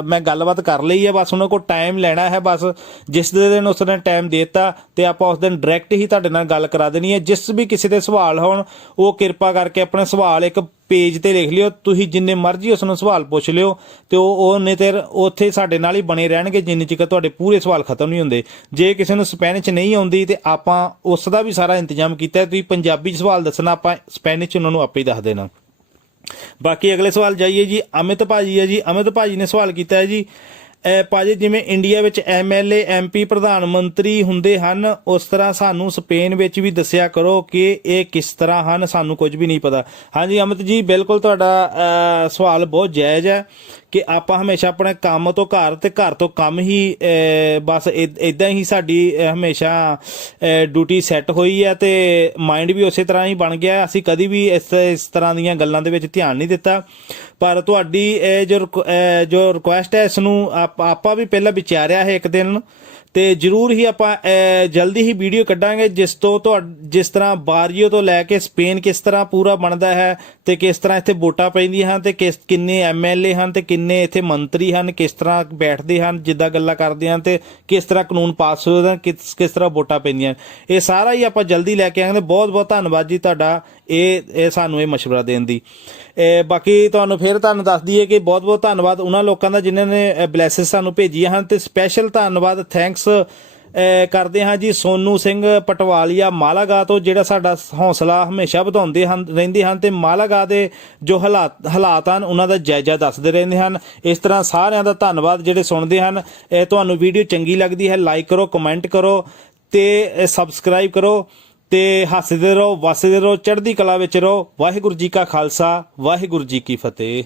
ਮੈਂ ਗੱਲਬਾਤ ਕਰ ਲਈ ਹੈ, ਬਸ ਉਹਨਾਂ ਕੋਲ ਟਾਈਮ ਲੈਣਾ ਹੈ। ਬਸ ਜਿਸ ਦੇ ਦਿਨ ਉਸ ਨੇ ਟਾਈਮ ਦੇ ਦਿੱਤਾ ਤੇ ਆਪਾਂ ਉਸ ਦਿਨ ਡਾਇਰੈਕਟ ਹੀ ਤੁਹਾਡੇ ਨਾਲ ਗੱਲ ਕਰਾ ਦੇਣੀ ਹੈ। ਜਿਸ ਵੀ ਕਿਸੇ ਦੇ ਸਵਾਲ ਹੋਣ ਉਹ ਕਿਰਪਾ ਕਰਕੇ ਆਪਣੇ ਸਵਾਲ ਇੱਕ ਪੇਜ ਤੇ ਲਿਖ ਲਿਓ, ਤੁਸੀਂ ਜਿੰਨੇ ਮਰਜ਼ੀ ਉਸ ਨੂੰ ਸਵਾਲ ਪੁੱਛ ਲਿਓ ਤੇ ਉਹਨੇ ਤੇ ਉੱਥੇ ਸਾਡੇ ਨਾਲ ਹੀ ਬਣੇ ਰਹਿਣਗੇ ਜਿੰਨੇ ਚਿਰ ਤੁਹਾਡੇ ਪੂਰੇ ਸਵਾਲ ਖਤਮ ਨਹੀਂ ਹੁੰਦੇ। ਜੇ ਕਿਸੇ ਨੂੰ ਸਪੈਨਿਸ਼ ਨਹੀਂ ਆਉਂਦੀ ਤੇ ਆਪਾਂ ਉਸ ਦਾ ਵੀ ਸਾਰਾ ਇੰਤਜ਼ਾਮ ਕੀਤਾ। ਤੁਸੀਂ ਪੰਜਾਬੀ 'ਚ ਸਵਾਲ ਦੱਸਣਾ, ਆਪਾਂ ਸਪੈਨਿਸ਼ 'ਚ ਉਹਨਾਂ ਨੂੰ ਆਪੇ ਹੀ ਦੱਸ ਦੇਣਾ। ਬਾਕੀ ਅਗਲੇ ਸਵਾਲ ਜਾਈਏ ਜੀ। ਅਮਿਤ ਭਾਜੀ ਹੈ ਜੀ, ਅਮਿਤ ਭਾਜੀ ਨੇ ਸਵਾਲ ਕੀਤਾ ਹੈ ਜੀ, ਭਾਜੀ ਜਿਵੇਂ ਇੰਡੀਆ ਵਿੱਚ MLA MP ਪ੍ਰਧਾਨ ਮੰਤਰੀ ਹੁੰਦੇ ਹਨ ਉਸ ਤਰ੍ਹਾਂ ਸਾਨੂੰ ਸਪੇਨ ਵਿੱਚ ਵੀ ਦੱਸਿਆ ਕਰੋ ਕਿ ਇਹ ਕਿਸ ਤਰ੍ਹਾਂ ਹਨ, ਸਾਨੂੰ ਕੁਝ ਵੀ ਨਹੀਂ ਪਤਾ। ਹਾਂਜੀ ਅਮਿਤ ਜੀ, ਬਿਲਕੁਲ ਤੁਹਾਡਾ ਸਵਾਲ ਬਹੁਤ ਜਾਇਜ਼ ਹੈ ਕਿ ਆਪਾਂ ਹਮੇਸ਼ਾ ਆਪਣੇ ਕੰਮ ਤੋਂ ਘਰ ਤੇ ਘਰ ਤੋਂ ਕੰਮ ਹੀ ਬਸ ਇਦਾਂ ਹੀ ਸਾਡੀ ਹਮੇਸ਼ਾ ਡਿਊਟੀ ਸੈੱਟ ਹੋਈ ਹੈ ਤੇ ਮਾਈਂਡ ਵੀ ਉਸੇ ਤਰ੍ਹਾਂ ਹੀ ਬਣ ਗਿਆ। ਅਸੀਂ ਕਦੀ ਵੀ ਇਸ ਤਰ੍ਹਾਂ ਦੀਆਂ ਗੱਲਾਂ ਦੇ ਵਿੱਚ ਧਿਆਨ ਨਹੀਂ ਦਿੱਤਾ। ਪਰ ਤੁਹਾਡੀ ਜੋ ਰਿਕੁਐਸਟ ਹੈ ਇਸ ਨੂੰ ਆਪਾਂ ਵੀ ਪਹਿਲਾਂ ਵਿਚਾਰਿਆ ਹੈ ਇੱਕ ਦਿਨ, ਤੇ ਜ਼ਰੂਰ ਹੀ ਆਪਾਂ ਜਲਦੀ ਹੀ ਵੀਡੀਓ ਕੱਢਾਂਗੇ ਜਿਸ ਤਰ੍ਹਾਂ ਬਾਰੀਓ ਤੋਂ ਲੈ ਕੇ ਸਪੇਨ ਕਿਸ ਤਰ੍ਹਾਂ ਪੂਰਾ ਬਣਦਾ ਹੈ ਤੇ ਕਿਸ ਤਰ੍ਹਾਂ ਇੱਥੇ ਵੋਟਾਂ ਪੈਂਦੀਆਂ ਹਨ ਤੇ ਕਿੰਨੇ MLA ਹਨ ਤੇ ਕਿੰਨੇ ਇੱਥੇ ਮੰਤਰੀ ਹਨ, ਕਿਸ ਤਰ੍ਹਾਂ ਬੈਠਦੇ ਹਨ, ਜਿੱਦਾਂ ਗੱਲਾਂ ਕਰਦੇ ਹਨ ਤੇ ਕਿਸ ਤਰ੍ਹਾਂ ਕਾਨੂੰਨ ਪਾਸ ਹੋਏ ਹਨ, ਕਿਸ ਤਰ੍ਹਾਂ ਵੋਟਾਂ ਪੈਂਦੀਆਂ, ਇਹ ਸਾਰਾ ਹੀ ਆਪਾਂ ਜਲਦੀ ਲੈ ਕੇ ਆਵਾਂਗੇ। ਬਹੁਤ ਬਹੁਤ ਧੰਨਵਾਦ ਜੀ ਤੁਹਾਡਾ ਇਹ ਸਾਨੂੰ ਇਹ ਮਸ਼ਵਰਾ ਦੇਣ ਦੀ। ਬਾਕੀ ਤੁਹਾਨੂੰ ਦੱਸ ਦਈਏ ਕਿ ਬਹੁਤ ਬਹੁਤ ਧੰਨਵਾਦ ਉਹਨਾਂ ਲੋਕਾਂ ਦਾ ਜਿਨ੍ਹਾਂ ਨੇ ਬਲੈਸਿਸ ਸਾਨੂੰ ਭੇਜੀਆਂ ਹਨ, ਤੇ ਸਪੈਸ਼ਲ ਧੰਨਵਾਦ ਥੈਂਕਸ ਕਰਦੇ ਹਾਂ ਜੀ ਸੋਨੂ ਸਿੰਘ ਪਟਵਾਲੀਆ ਮਾਲਾਗਾ ਤੋਂ, ਜਿਹੜਾ ਸਾਡਾ ਹੌਸਲਾ ਹਮੇਸ਼ਾ ਵਧਾਉਂਦੇ ਰਹਿੰਦੇ ਹਨ ਤੇ ਮਾਲਾਗਾ ਦੇ ਜੋ ਹਾਲਾਤ ਹਨ ਉਹਨਾਂ ਦਾ ਜਾਇਜ਼ਾ ਦੱਸਦੇ ਰਹਿੰਦੇ ਹਨ। ਇਸ ਤਰ੍ਹਾਂ ਸਾਰਿਆਂ ਦਾ ਧੰਨਵਾਦ ਜਿਹੜੇ ਸੁਣਦੇ ਹਨ। ਤੁਹਾਨੂੰ ਵੀਡੀਓ ਚੰਗੀ ਲੱਗਦੀ ਹੈ ਲਾਈਕ ਕਰੋ, ਕਮੈਂਟ ਕਰੋ ਤੇ ਸਬਸਕ੍ਰਾਈਬ ਕਰੋ ਤੇ ਹੱਸਦੇ ਰਹੋ, ਵਸਦੇ ਰਹੋ, ਚੜ੍ਹਦੀ ਕਲਾ ਵਿੱਚ ਰਹੋ। ਵਾਹਿਗੁਰੂ ਜੀ ਕਾ ਖਾਲਸਾ, ਵਾਹਿਗੁਰੂ ਜੀ ਕੀ ਫਤਿਹ।